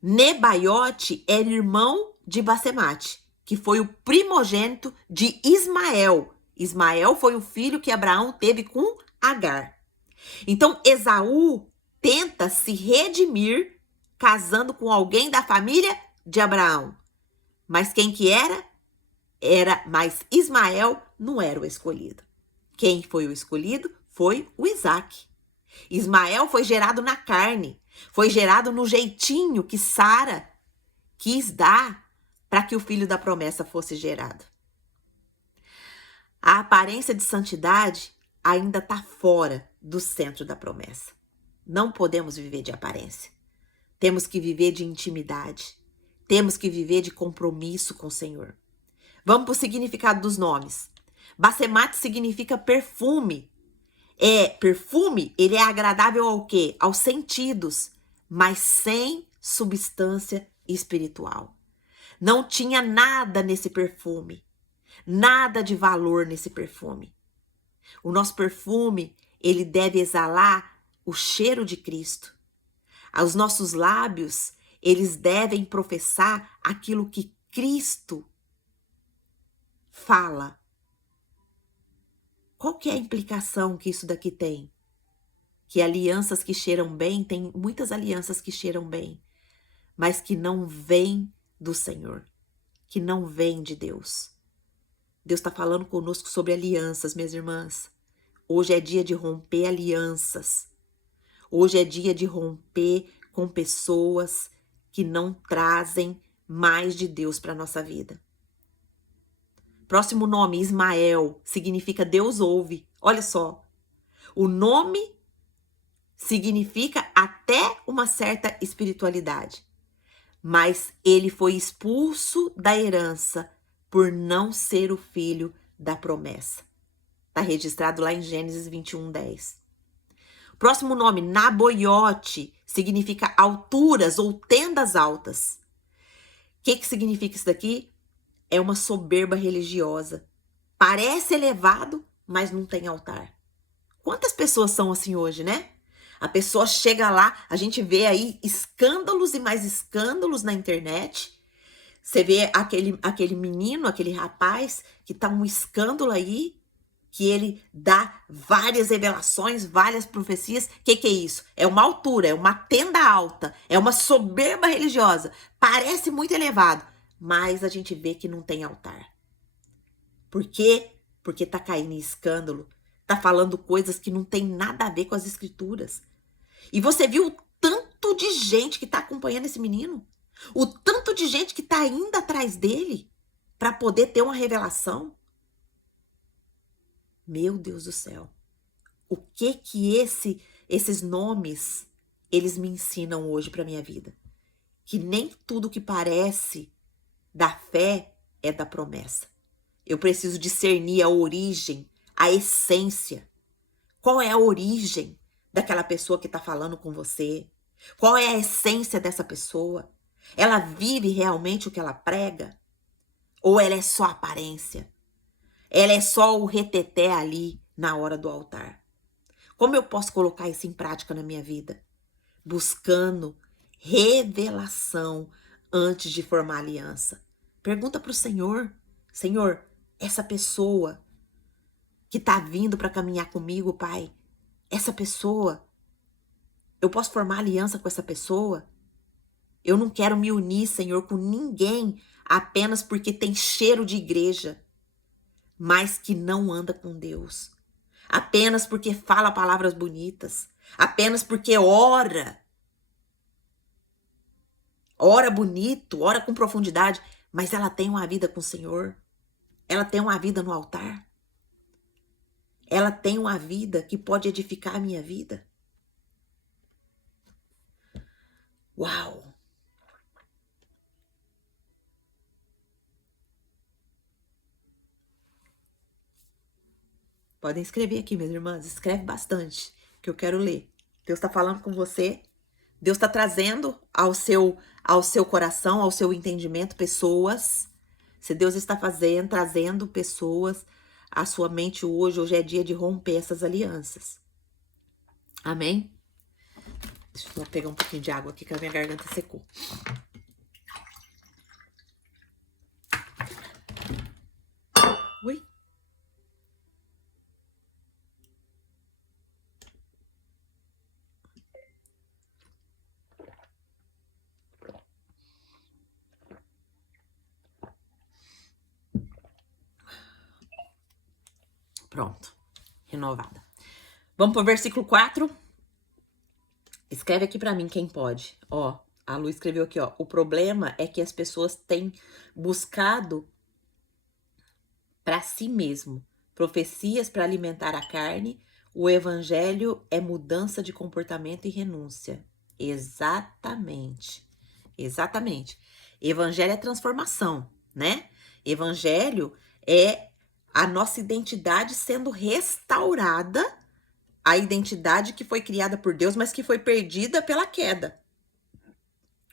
Nebaiote era irmão de Basemate, que foi o primogênito de Ismael. Ismael foi o filho que Abraão teve com Agar. Então, Esaú tenta se redimir casando com alguém da família de Abraão. Mas quem que era? Mas Ismael não era o escolhido. Quem foi o escolhido? foi o Isaac. Ismael foi gerado na carne, foi gerado no jeitinho que Sara quis dar para que o filho da promessa fosse gerado. A aparência de santidade ainda está fora do centro da promessa. Não podemos viver de aparência. Temos que viver de intimidade. Temos que viver de compromisso com o Senhor. Vamos para o significado dos nomes. Basemate significa perfume. Perfume, ele é agradável ao quê? Aos sentidos, mas sem substância espiritual. Não tinha nada nesse perfume. Nada de valor nesse perfume. O nosso perfume, ele deve exalar o cheiro de Cristo. Os nossos lábios, eles devem professar aquilo que Cristo fala. Qual que é a implicação que isso daqui tem? Que alianças que cheiram bem, tem muitas alianças que cheiram bem, mas que não vêm do Senhor, que não vêm de Deus. Deus está falando conosco sobre alianças, minhas irmãs. Hoje é dia de romper alianças. Hoje é dia de romper com pessoas que não trazem mais de Deus para a nossa vida. Próximo nome, Ismael, significa Deus ouve. Olha só, o nome significa até uma certa espiritualidade, mas ele foi expulso da herança por não ser o filho da promessa. Está registrado lá em Gênesis 21:10. Próximo nome, Naboiote, significa alturas ou tendas altas. O que significa isso daqui? É uma soberba religiosa. Parece elevado, mas não tem altar. Quantas pessoas são assim hoje, né? A pessoa chega lá, a gente vê aí escândalos e mais escândalos na internet. Você vê aquele menino, aquele rapaz que tá um escândalo aí, que ele dá várias revelações, várias profecias. O que é isso? É uma altura, é uma tenda alta, é uma soberba religiosa. Parece muito elevado, mas a gente vê que não tem altar. Por quê? Porque tá caindo em escândalo, tá falando coisas que não tem nada a ver com as escrituras. E você viu o tanto de gente que tá acompanhando esse menino? O tanto de gente que tá indo atrás dele para poder ter uma revelação? Meu Deus do céu. O que esses nomes eles me ensinam hoje para minha vida? Que nem tudo que parece da fé é da promessa. Eu preciso discernir a origem, a essência. Qual é a origem daquela pessoa que está falando com você? Qual é a essência dessa pessoa? Ela vive realmente o que ela prega? Ou ela é só aparência? Ela é só o reteté ali na hora do altar? Como eu posso colocar isso em prática na minha vida? Buscando revelação antes de formar aliança. Pergunta para o Senhor: Senhor, essa pessoa que está vindo para caminhar comigo, Pai, essa pessoa, eu posso formar aliança com essa pessoa? Eu não quero me unir, Senhor, com ninguém apenas porque tem cheiro de igreja, mas que não anda com Deus. Apenas porque fala palavras bonitas. Apenas porque ora. Ora bonito, ora com profundidade, mas ela tem uma vida com o Senhor. Ela tem uma vida no altar. Ela tem uma vida que pode edificar a minha vida. Uau! Podem escrever aqui, minhas irmãs. Escreve bastante, que eu quero ler. Deus está falando com você. Deus está trazendo ao seu coração, ao seu entendimento, pessoas. Se Deus está trazendo pessoas à sua mente hoje é dia de romper essas alianças. Amém? Deixa eu pegar um pouquinho de água aqui, que a minha garganta secou. Ui. Pronto. Renovada. Vamos pro versículo 4. Escreve aqui pra mim quem pode. Ó, a Lu escreveu aqui, ó. O problema é que as pessoas têm buscado para si mesmo profecias para alimentar a carne. O evangelho é mudança de comportamento e renúncia. Exatamente. Exatamente. Evangelho é transformação, né? Evangelho é a nossa identidade sendo restaurada, a identidade que foi criada por Deus, mas que foi perdida pela queda.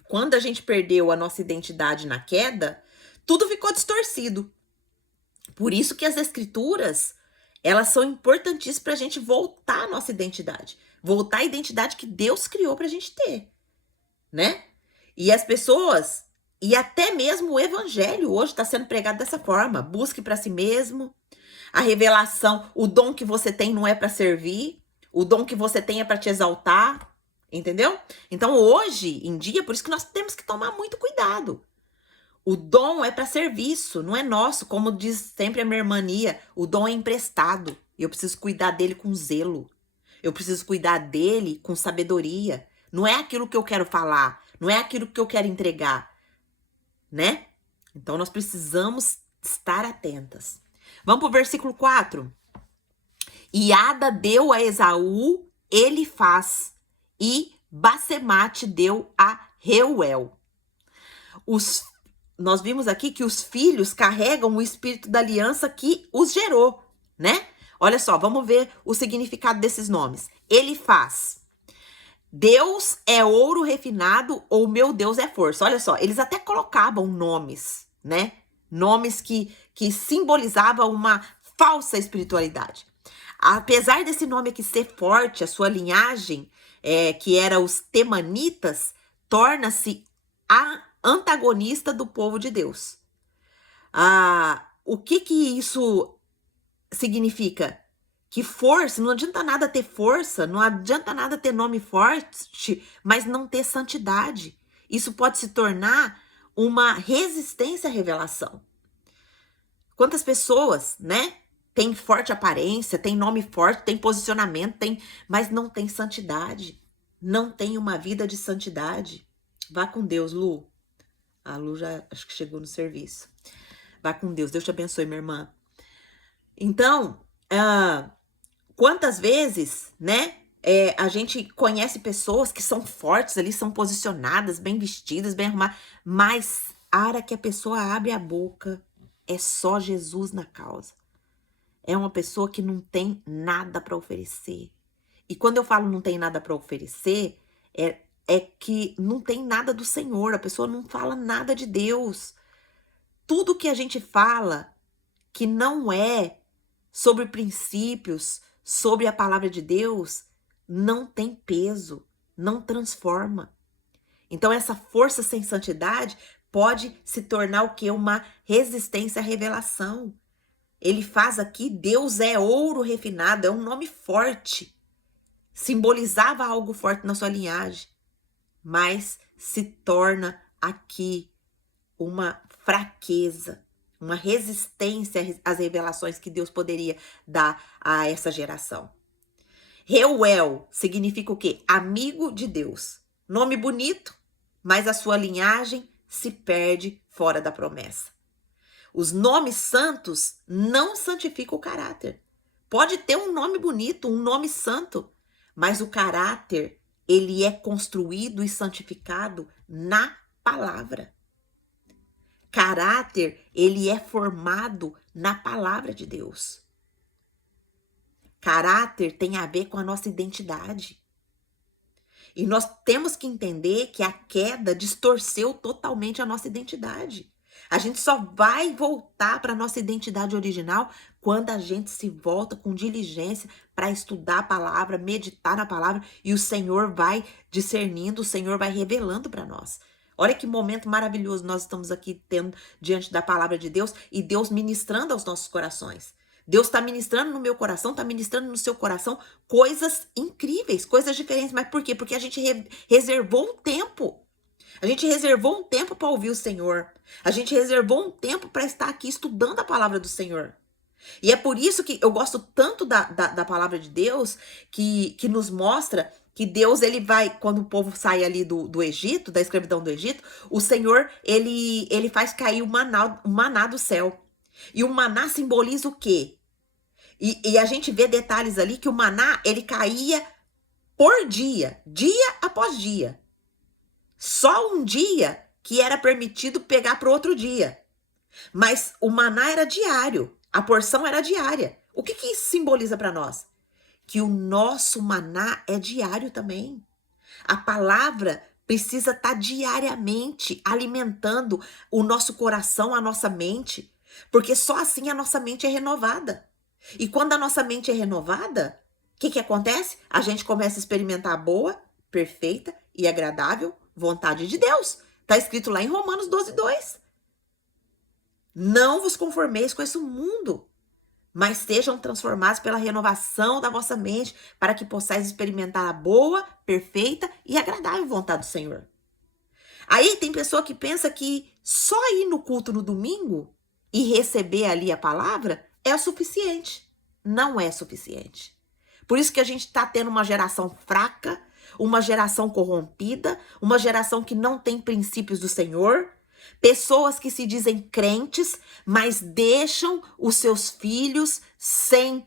Quando a gente perdeu a nossa identidade na queda, tudo ficou distorcido. Por isso que as escrituras, elas são importantíssimas para a gente voltar à nossa identidade. Voltar à identidade que Deus criou para a gente ter, né? E as pessoas, e até mesmo o evangelho hoje está sendo pregado dessa forma. Busque para si mesmo. A revelação, o dom que você tem não é para servir. O dom que você tem é para te exaltar. Entendeu? Então hoje em dia, por isso que nós temos que tomar muito cuidado. O dom é para serviço, não é nosso. Como diz sempre a minha irmã Nia, o dom é emprestado. E eu preciso cuidar dele com zelo. Eu preciso cuidar dele com sabedoria. Não é aquilo que eu quero falar. Não é aquilo que eu quero entregar. Né? Então nós precisamos estar atentas. Vamos para o versículo 4. E Ada deu a Esaú Elifaz. E Basemate deu a Reuel. Nós vimos aqui que os filhos carregam o espírito da aliança que os gerou, né? Olha só, vamos ver o significado desses nomes. Elifaz. Deus é ouro refinado ou meu Deus é força. Olha só, eles até colocavam nomes, né? Nomes que simbolizavam uma falsa espiritualidade. Apesar desse nome aqui ser forte, a sua linhagem, que era os temanitas, torna-se a antagonista do povo de Deus. O que isso significa? Que força, não adianta nada ter força, não adianta nada ter nome forte, mas não ter santidade. Isso pode se tornar uma resistência à revelação. Quantas pessoas, né, tem forte aparência, tem nome forte, tem posicionamento, mas não tem santidade. Não tem uma vida de santidade. Vá com Deus, Lu. A Lu já acho que chegou no serviço. Vá com Deus. Deus te abençoe, minha irmã. Então, quantas vezes, né, a gente conhece pessoas que são fortes ali, são posicionadas, bem vestidas, bem arrumadas, mas a hora que a pessoa abre a boca, é só Jesus na causa. É uma pessoa que não tem nada para oferecer. E quando eu falo não tem nada para oferecer, é que não tem nada do Senhor. A pessoa não fala nada de Deus. Tudo que a gente fala que não é sobre princípios, sobre a palavra de Deus, não tem peso, não transforma. Então essa força sem santidade pode se tornar o quê? Uma resistência à revelação. Ele faz aqui, Deus é ouro refinado, é um nome forte. Simbolizava algo forte na sua linhagem, mas se torna aqui uma fraqueza, uma resistência às revelações que Deus poderia dar a essa geração. Reuel significa o quê? Amigo de Deus. Nome bonito, mas a sua linhagem se perde fora da promessa. Os nomes santos não santificam o caráter. Pode ter um nome bonito, um nome santo, mas o caráter, ele é construído e santificado na palavra. Caráter, ele é formado na palavra de Deus. Caráter tem a ver com a nossa identidade. E nós temos que entender que a queda distorceu totalmente a nossa identidade. A gente só vai voltar para a nossa identidade original quando a gente se volta com diligência para estudar a palavra, meditar na palavra, e o Senhor vai discernindo, o Senhor vai revelando para nós. Olha que momento maravilhoso nós estamos aqui tendo diante da palavra de Deus e Deus ministrando aos nossos corações. Deus está ministrando no meu coração, está ministrando no seu coração coisas incríveis, coisas diferentes. Mas por quê? Porque a gente reservou um tempo. A gente reservou um tempo para ouvir o Senhor. A gente reservou um tempo para estar aqui estudando a palavra do Senhor. E é por isso que eu gosto tanto da palavra de Deus, que nos mostra que Deus, ele vai, quando o povo sai ali do Egito, da escravidão do Egito, o Senhor, ele faz cair o maná do céu. E o maná simboliza o quê? E a gente vê detalhes ali que o maná, ele caía por dia, dia após dia. Só um dia que era permitido pegar para o outro dia. Mas o maná era diário, a porção era diária. O que isso simboliza para nós? Que o nosso maná é diário também. A palavra precisa estar diariamente alimentando o nosso coração, a nossa mente, porque só assim a nossa mente é renovada. E quando a nossa mente é renovada, o que acontece? A gente começa a experimentar a boa, perfeita e agradável vontade de Deus. Está escrito lá em Romanos 12:2. Não vos conformeis com esse mundo, mas sejam transformados pela renovação da vossa mente, para que possais experimentar a boa, perfeita e agradável vontade do Senhor. Aí tem pessoa que pensa que só ir no culto no domingo e receber ali a palavra é o suficiente. Não é suficiente. Por isso que a gente está tendo uma geração fraca, uma geração corrompida, uma geração que não tem princípios do Senhor, pessoas que se dizem crentes, mas deixam os seus filhos sem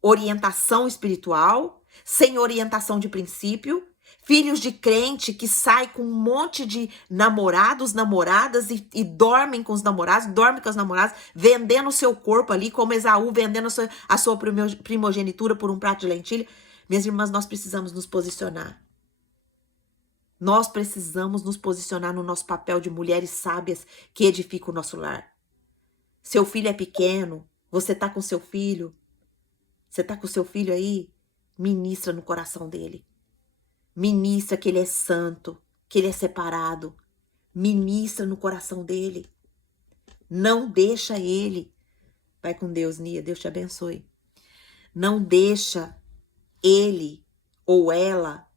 orientação espiritual, sem orientação de princípio, filhos de crente que saem com um monte de namorados, namoradas e dormem com os namorados, dormem com as namoradas, vendendo o seu corpo ali, como Esaú vendendo a sua primogenitura por um prato de lentilha. Minhas irmãs, nós precisamos nos posicionar. Nós precisamos nos posicionar no nosso papel de mulheres sábias que edificam o nosso lar. Seu filho é pequeno, você tá com seu filho, você tá com seu filho aí, ministra no coração dele. Ministra que ele é santo, que ele é separado. Ministra no coração dele. Não deixa ele. Vai com Deus, Nia, Deus te abençoe. Não deixa ele ou ela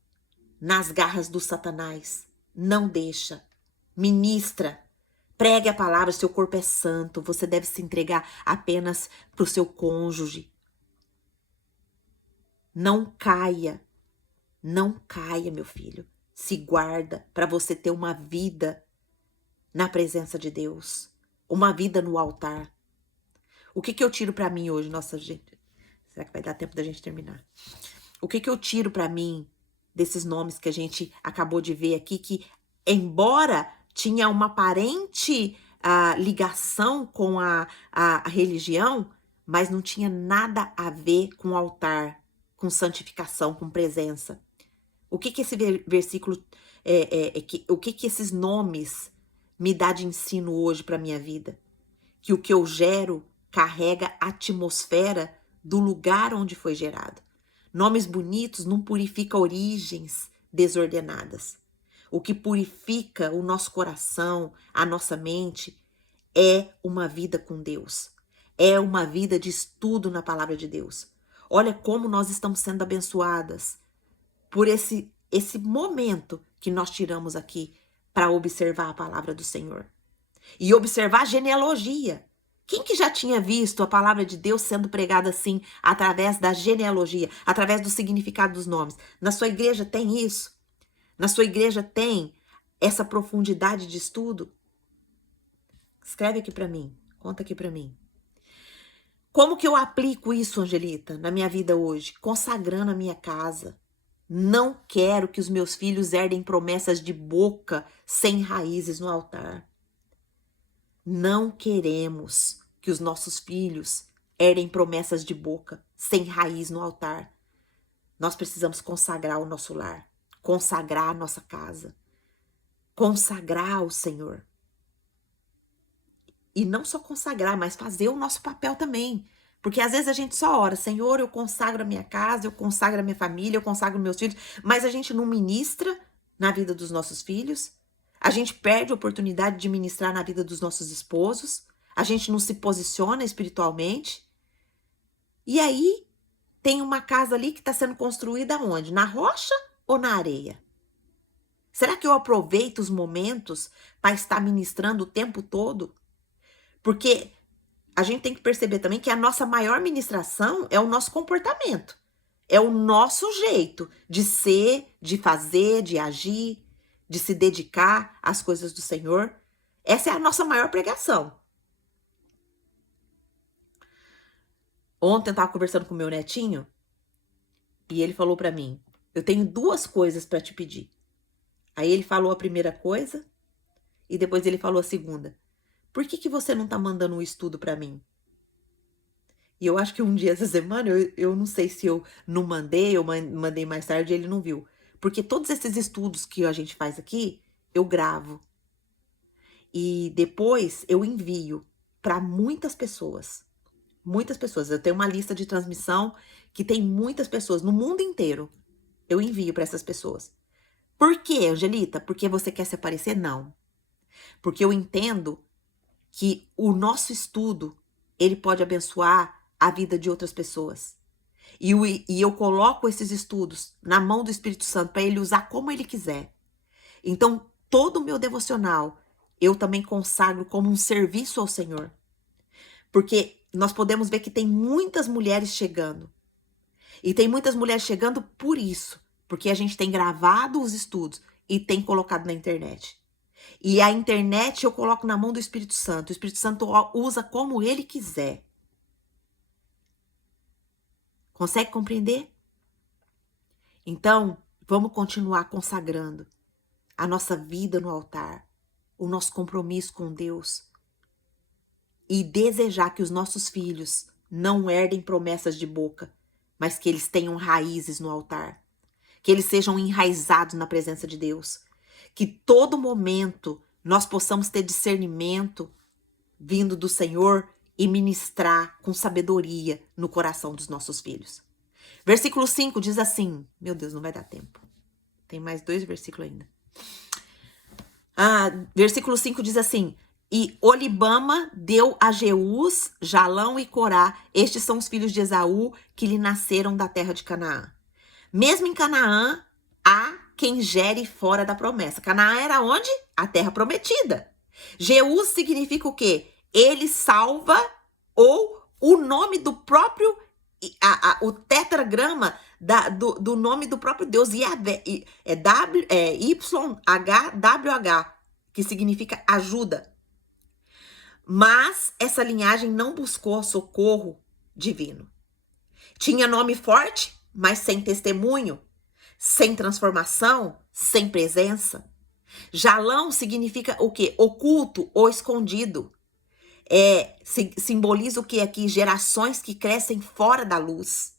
nas garras do Satanás. Não deixa. Ministra. Pregue a palavra, seu corpo é santo. Você deve se entregar apenas para o seu cônjuge. Não caia. Não caia, meu filho. Se guarda para você ter uma vida na presença de Deus. Uma vida no altar. O que eu tiro para mim hoje? Nossa, gente. Será que vai dar tempo da gente terminar? O que eu tiro para mim desses nomes que a gente acabou de ver aqui, que embora tinha uma aparente ligação com a religião, mas não tinha nada a ver com o altar, com santificação, com presença. O que esse versículo, o que esses nomes me dá de ensino hoje para minha vida? Que o que eu gero carrega a atmosfera do lugar onde foi gerado. Nomes bonitos não purificam origens desordenadas. O que purifica o nosso coração, a nossa mente, é uma vida com Deus. É uma vida de estudo na palavra de Deus. Olha como nós estamos sendo abençoadas por esse momento que nós tiramos aqui para observar a palavra do Senhor. E observar a genealogia. Quem que já tinha visto a palavra de Deus sendo pregada assim, através da genealogia, através do significado dos nomes? Na sua igreja tem isso? Na sua igreja tem essa profundidade de estudo? Escreve aqui para mim, conta aqui para mim. Como que eu aplico isso, Angelita, na minha vida hoje? Consagrando a minha casa. Não quero que os meus filhos herdem promessas de boca sem raízes no altar. Não queremos que os nossos filhos herdem promessas de boca sem raiz no altar. Nós precisamos consagrar o nosso lar, consagrar a nossa casa, consagrar o Senhor. E não só consagrar, mas fazer o nosso papel também. Porque às vezes a gente só ora, Senhor, eu consagro a minha casa, eu consagro a minha família, eu consagro meus filhos, mas a gente não ministra na vida dos nossos filhos. A gente perde a oportunidade de ministrar na vida dos nossos esposos. A gente não se posiciona espiritualmente. E aí tem uma casa ali que está sendo construída onde? Na rocha ou na areia? Será que eu aproveito os momentos para estar ministrando o tempo todo? Porque a gente tem que perceber também que a nossa maior ministração é o nosso comportamento. É o nosso jeito de ser, de fazer, de agir, de se dedicar às coisas do Senhor. Essa é a nossa maior pregação. Ontem eu estava conversando com o meu netinho e ele falou para mim: eu tenho 2 coisas para te pedir. Aí ele falou a primeira coisa e depois ele falou a segunda. Por que você não tá mandando um estudo para mim? E eu acho que um dia essa semana, eu não sei se eu não mandei, eu mandei mais tarde e ele não viu. Porque todos esses estudos que a gente faz aqui, eu gravo. E depois eu envio para muitas pessoas. Muitas pessoas. Eu tenho uma lista de transmissão que tem muitas pessoas no mundo inteiro. Eu envio para essas pessoas. Por quê, Angelita? Porque você quer se aparecer? Não. Porque eu entendo que o nosso estudo, ele pode abençoar a vida de outras pessoas. E eu coloco esses estudos na mão do Espírito Santo para ele usar como ele quiser. Então, todo o meu devocional, eu também consagro como um serviço ao Senhor. Porque nós podemos ver que tem muitas mulheres chegando. E tem muitas mulheres chegando por isso. Porque a gente tem gravado os estudos e tem colocado na internet. E a internet eu coloco na mão do Espírito Santo. O Espírito Santo usa como ele quiser. Consegue compreender? Então, vamos continuar consagrando a nossa vida no altar, o nosso compromisso com Deus e desejar que os nossos filhos não herdem promessas de boca, mas que eles tenham raízes no altar, que eles sejam enraizados na presença de Deus, que todo momento nós possamos ter discernimento vindo do Senhor e ministrar com sabedoria no coração dos nossos filhos. Versículo 5 diz assim, meu Deus, não vai dar tempo. Tem mais 2 versículos ainda. Versículo 5 diz assim, e Olibama deu a Jeús, Jalão e Corá, estes são os filhos de Esaú que lhe nasceram da terra de Canaã. Mesmo em Canaã, há quem gere fora da promessa. Canaã era onde? A terra prometida. Jeús significa o quê? Ele salva, ou o nome do próprio, o tetragrama do nome do próprio Deus, YHWH, que significa ajuda. Mas essa linhagem não buscou socorro divino. Tinha nome forte, mas sem testemunho, sem transformação, sem presença. Jalão significa o quê? Oculto ou escondido. Simboliza o que aqui? Gerações que crescem fora da luz.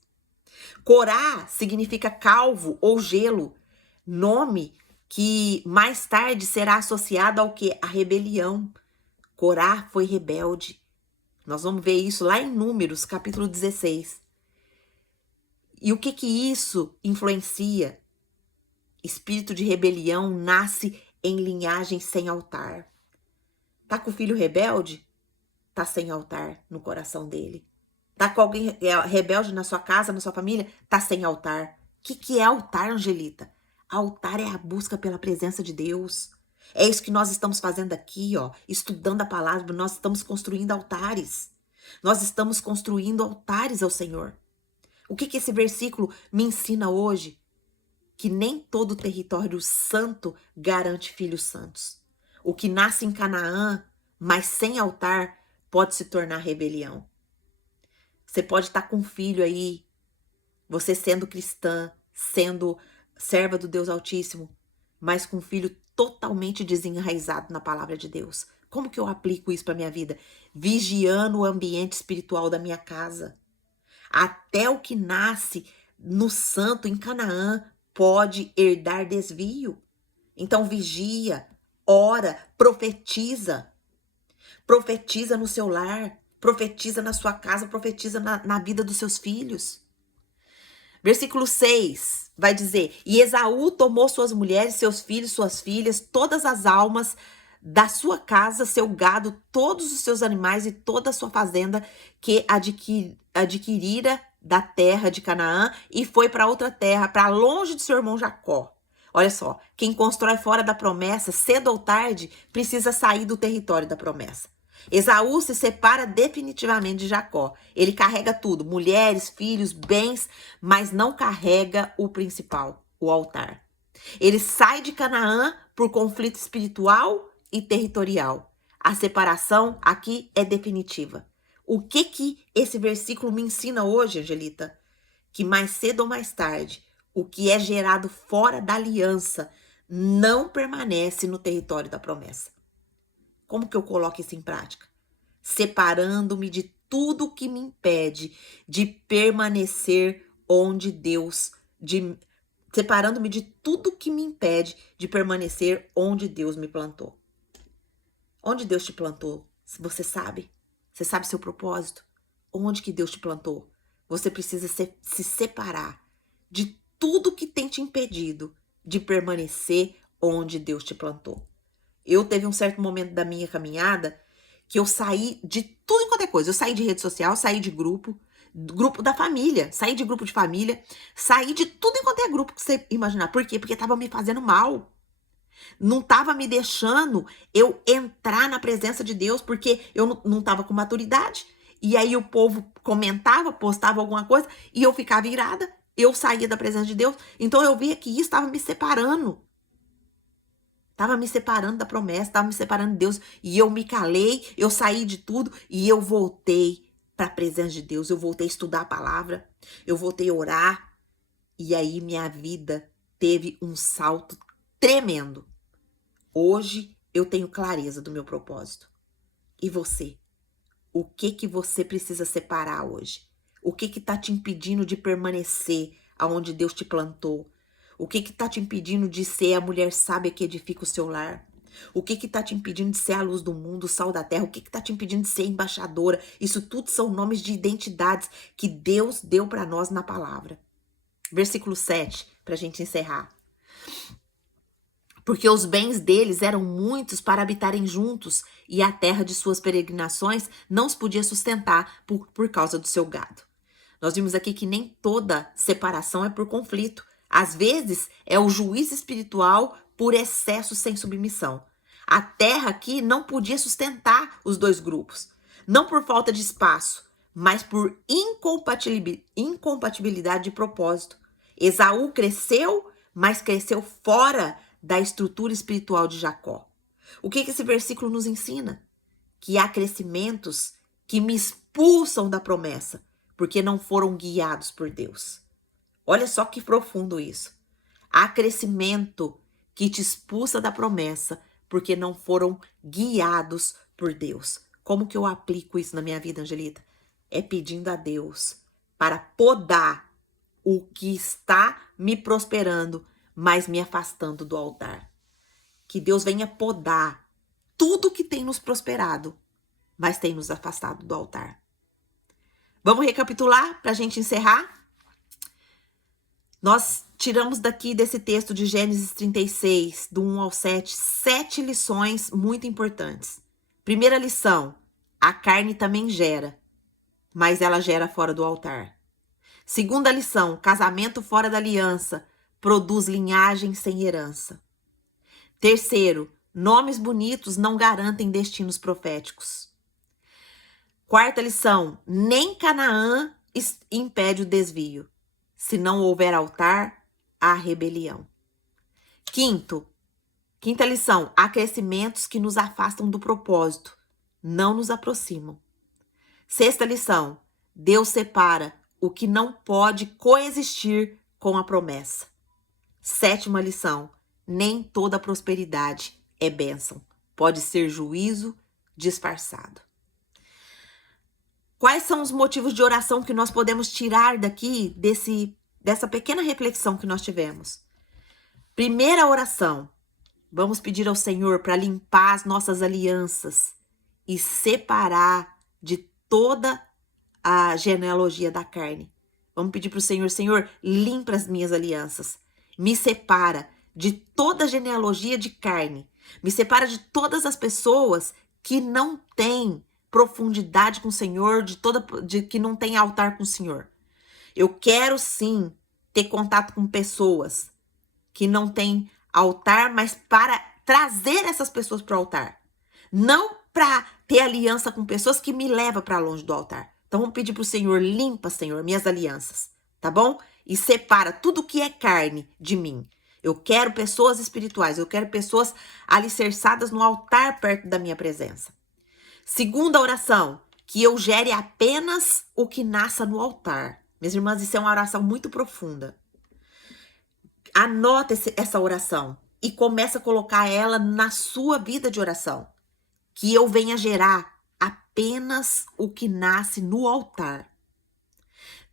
Corá significa calvo ou gelo, nome que mais tarde será associado ao que? A rebelião. Corá foi rebelde. Nós vamos ver isso lá em Números, capítulo 16. E o que isso influencia? Espírito de rebelião nasce em linhagem sem altar. Tá com o filho rebelde? Tá sem altar no coração dele. Tá com alguém rebelde na sua casa, na sua família? Tá sem altar. O que é altar, Angelita? Altar é a busca pela presença de Deus. É isso que nós estamos fazendo aqui, ó, estudando a palavra. Nós estamos construindo altares. Nós estamos construindo altares ao Senhor. O que esse versículo me ensina hoje? Que nem todo território santo garante filhos santos. O que nasce em Canaã, mas sem altar, pode se tornar rebelião. Você pode estar com um filho aí, você sendo cristã, sendo serva do Deus Altíssimo, mas com um filho totalmente desenraizado na palavra de Deus. Como que eu aplico isso para minha vida? Vigiando o ambiente espiritual da minha casa. Até o que nasce no santo, em Canaã, pode herdar desvio. Então vigia, ora, profetiza. Profetiza no seu lar, profetiza na sua casa, profetiza na vida dos seus filhos. Versículo 6 vai dizer, e Esaú tomou suas mulheres, seus filhos, suas filhas, todas as almas da sua casa, seu gado, todos os seus animais e toda a sua fazenda que adquirira da terra de Canaã e foi para outra terra, para longe de seu irmão Jacó. Olha só, quem constrói fora da promessa, cedo ou tarde, precisa sair do território da promessa. Esaú se separa definitivamente de Jacó. Ele carrega tudo, mulheres, filhos, bens, mas não carrega o principal, o altar. Ele sai de Canaã por conflito espiritual e territorial. A separação aqui é definitiva. O que esse versículo me ensina hoje, Angelita? Que mais cedo ou mais tarde, o que é gerado fora da aliança não permanece no território da promessa. Como que eu coloco isso em prática? Separando-me de tudo que me impede de permanecer onde Deus, separando-me de tudo que me impede de permanecer onde Deus me plantou. Onde Deus te plantou? Você sabe? Você sabe seu propósito? Onde que Deus te plantou? Você precisa se separar de tudo que tem te impedido de permanecer onde Deus te plantou. Eu teve um certo momento da minha caminhada que eu saí de tudo e qualquer coisa. Eu saí de rede social, saí de grupo da família, saí de grupo de família, saí de tudo e quanto é grupo que você imaginar. Por quê? Porque tava me fazendo mal. Não tava me deixando eu entrar na presença de Deus, porque eu não tava com maturidade. E aí o povo comentava, postava alguma coisa, e eu ficava irada. Eu saía da presença de Deus. Então eu via que isso estava me separando. Tava me separando da promessa, tava me separando de Deus. E eu me calei, eu saí de tudo e eu voltei para a presença de Deus. Eu voltei a estudar a palavra, eu voltei a orar. E aí minha vida teve um salto tremendo. Hoje eu tenho clareza do meu propósito. E você? O que você precisa separar hoje? O que tá te impedindo de permanecer aonde Deus te plantou? O que tá te impedindo de ser a mulher sábia que edifica o seu lar? O que tá te impedindo de ser a luz do mundo, o sal da terra? O que tá te impedindo de ser embaixadora? Isso tudo são nomes de identidades que Deus deu para nós na palavra. Versículo 7, pra gente encerrar. Porque os bens deles eram muitos para habitarem juntos, e a terra de suas peregrinações não os podia sustentar por causa do seu gado. Nós vimos aqui que nem toda separação é por conflito. Às vezes, é o juízo espiritual por excesso sem submissão. A terra aqui não podia sustentar os dois grupos. Não por falta de espaço, mas por incompatibilidade de propósito. Esaú cresceu, mas cresceu fora da estrutura espiritual de Jacó. O que esse versículo nos ensina? Que há crescimentos que me expulsam da promessa, porque não foram guiados por Deus. Olha só que profundo isso. Há crescimento que te expulsa da promessa, porque não foram guiados por Deus. Como que eu aplico isso na minha vida, Angelita? É pedindo a Deus para podar o que está me prosperando, mas me afastando do altar. Que Deus venha podar tudo que tem nos prosperado, mas tem nos afastado do altar. Vamos recapitular para a gente encerrar? Nós tiramos daqui desse texto de Gênesis 36, do 1 ao 7, 7 lições muito importantes. Primeira lição, a carne também gera, mas ela gera fora do altar. Segunda lição, casamento fora da aliança produz linhagem sem herança. Terceiro, nomes bonitos não garantem destinos proféticos. Quarta lição, nem Canaã impede o desvio. Se não houver altar, há rebelião. Quinta lição, há crescimentos que nos afastam do propósito, não nos aproximam. Sexta lição, Deus separa o que não pode coexistir com a promessa. Sétima lição, nem toda prosperidade é bênção, pode ser juízo disfarçado. Quais são os motivos de oração que nós podemos tirar daqui dessa pequena reflexão que nós tivemos? Primeira oração, vamos pedir ao Senhor para limpar as nossas alianças e separar de toda a genealogia da carne. Vamos pedir para o Senhor, Senhor, limpa as minhas alianças, me separa de toda a genealogia de carne, me separa de todas as pessoas que não têm profundidade com o Senhor, de que não tem altar com o Senhor. Eu quero sim ter contato com pessoas que não têm altar, mas para trazer essas pessoas para o altar. Não para ter aliança com pessoas que me levam para longe do altar. Então vamos pedir para o Senhor, limpa, Senhor, minhas alianças, tá bom? E separa tudo que é carne de mim. Eu quero pessoas espirituais, eu quero pessoas alicerçadas no altar perto da minha presença. Segunda oração, que eu gere apenas o que nasça no altar. Minhas irmãs, isso é uma oração muito profunda. Anota essa oração e começa a colocar ela na sua vida de oração. Que eu venha gerar apenas o que nasce no altar.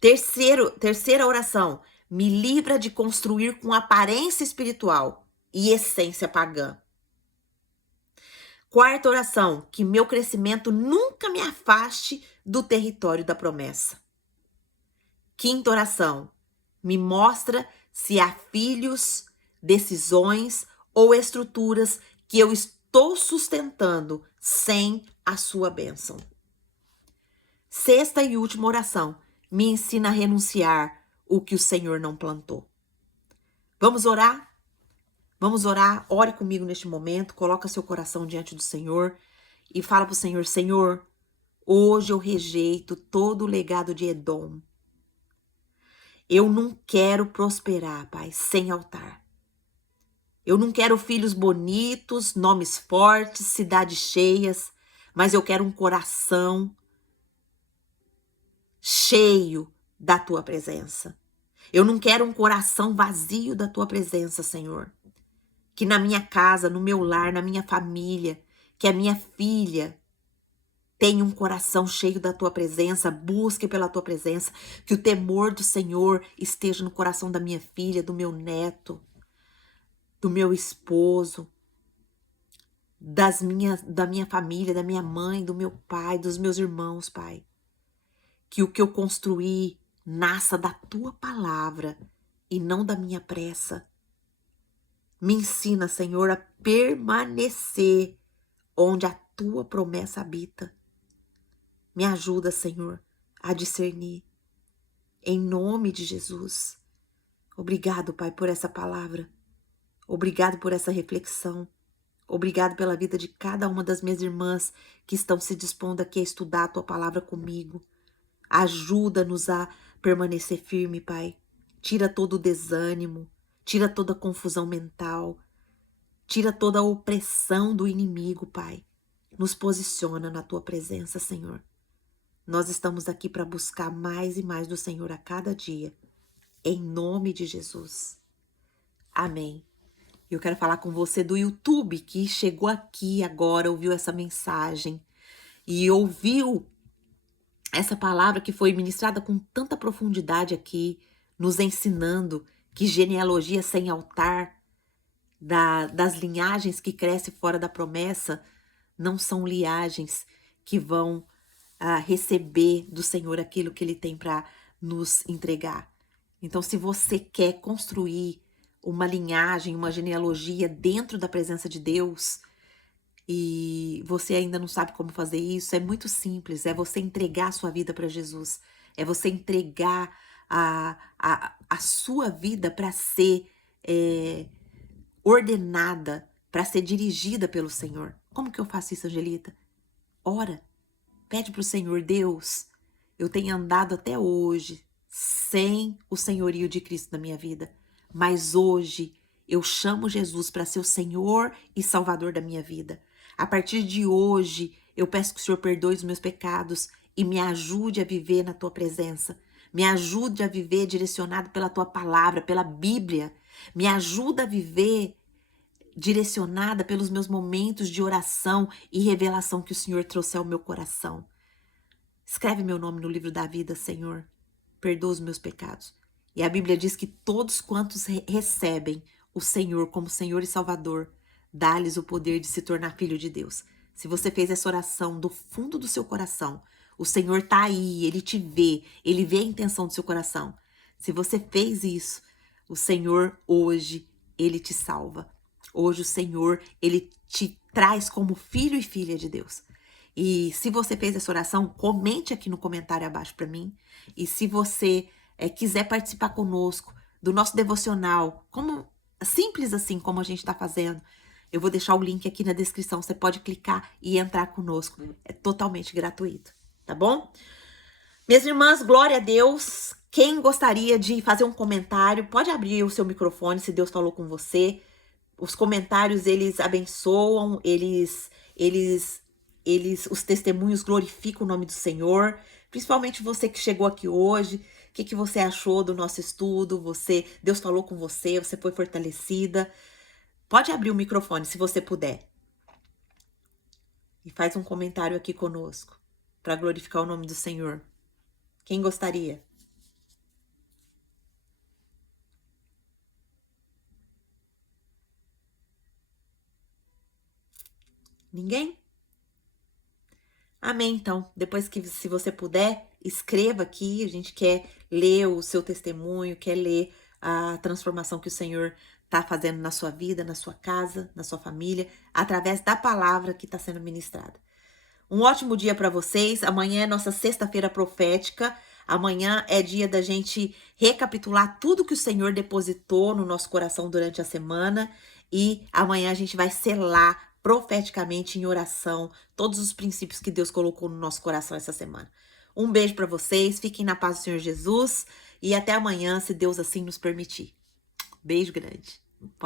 Terceira oração, me livra de construir com aparência espiritual e essência pagã. Quarta oração, que meu crescimento nunca me afaste do território da promessa. Quinta oração, me mostra se há filhos, decisões ou estruturas que eu estou sustentando sem a sua bênção. Sexta e última oração, me ensina a renunciar o que o Senhor não plantou. Vamos orar? Vamos orar, ore comigo neste momento, coloca seu coração diante do Senhor e fala para o Senhor, Senhor, hoje eu rejeito todo o legado de Edom. Eu não quero prosperar, Pai, sem altar. Eu não quero filhos bonitos, nomes fortes, cidades cheias, mas eu quero um coração cheio da Tua presença. Eu não quero um coração vazio da Tua presença, Senhor. Que na minha casa, no meu lar, na minha família, que a minha filha tenha um coração cheio da Tua presença, busque pela Tua presença, que o temor do Senhor esteja no coração da minha filha, do meu neto, do meu esposo, da minha família, da minha mãe, do meu pai, dos meus irmãos, Pai. Que o que eu construí nasça da Tua palavra e não da minha pressa. Me ensina, Senhor, a permanecer onde a Tua promessa habita. Me ajuda, Senhor, a discernir. Em nome de Jesus. Obrigado, Pai, por essa palavra. Obrigado por essa reflexão. Obrigado pela vida de cada uma das minhas irmãs que estão se dispondo aqui a estudar a Tua palavra comigo. Ajuda-nos a permanecer firme, Pai. Tira todo o desânimo. Tira toda a confusão mental. Tira toda a opressão do inimigo, Pai. Nos posiciona na Tua presença, Senhor. Nós estamos aqui para buscar mais e mais do Senhor a cada dia. Em nome de Jesus. Amém. Eu quero falar com você do YouTube que chegou aqui agora, ouviu essa mensagem e ouviu essa palavra que foi ministrada com tanta profundidade aqui, nos ensinando que genealogia sem altar, das linhagens que crescem fora da promessa, não são linhagens que vão receber do Senhor aquilo que Ele tem para nos entregar. Então, se você quer construir uma linhagem, uma genealogia dentro da presença de Deus, e você ainda não sabe como fazer isso, é muito simples, é você entregar a sua vida para Jesus, é você entregar a sua vida para ser ordenada, para ser dirigida pelo Senhor. Como que eu faço isso, Angelita? Ora, pede para o Senhor, Deus, eu tenho andado até hoje sem o senhorio de Cristo na minha vida, mas hoje eu chamo Jesus para ser o Senhor e Salvador da minha vida. A partir de hoje, eu peço que o Senhor perdoe os meus pecados e me ajude a viver na Tua presença. Me ajude a viver direcionado pela Tua palavra, pela Bíblia. Me ajuda a viver direcionada pelos meus momentos de oração e revelação que o Senhor trouxe ao meu coração. Escreve meu nome no livro da vida, Senhor. Perdoa os meus pecados. E a Bíblia diz que todos quantos recebem o Senhor como Senhor e Salvador, dá-lhes o poder de se tornar filho de Deus. Se você fez essa oração do fundo do seu coração, o Senhor está aí, Ele te vê, Ele vê a intenção do seu coração. Se você fez isso, o Senhor hoje, Ele te salva. Hoje o Senhor, Ele te traz como filho e filha de Deus. E se você fez essa oração, comente aqui no comentário abaixo para mim. E se você quiser participar conosco do nosso devocional, como simples assim como a gente está fazendo, Eu vou deixar o link aqui na descrição, você pode clicar e entrar conosco. É totalmente gratuito, tá bom? Minhas irmãs, glória a Deus. Quem gostaria de fazer um comentário, pode abrir o seu microfone se Deus falou com você. Os comentários, eles abençoam, os testemunhos glorificam o nome do Senhor. Principalmente você que chegou aqui hoje. O que você achou do nosso estudo? Deus falou com você, você foi fortalecida. Pode abrir o microfone se você puder. E faz um comentário aqui conosco, para glorificar o nome do Senhor. Quem gostaria? Ninguém? Amém, então. Depois que, se você puder, escreva aqui. A gente quer ler o seu testemunho, quer ler a transformação que o Senhor está fazendo na sua vida, na sua casa, na sua família, através da palavra que está sendo ministrada. Um ótimo dia para vocês. Amanhã é nossa sexta-feira profética. Amanhã é dia da gente recapitular tudo que o Senhor depositou no nosso coração durante a semana. E amanhã a gente vai selar profeticamente em oração todos os princípios que Deus colocou no nosso coração essa semana. Um beijo para vocês. Fiquem na paz do Senhor Jesus. E até amanhã, se Deus assim nos permitir. Beijo grande. Pode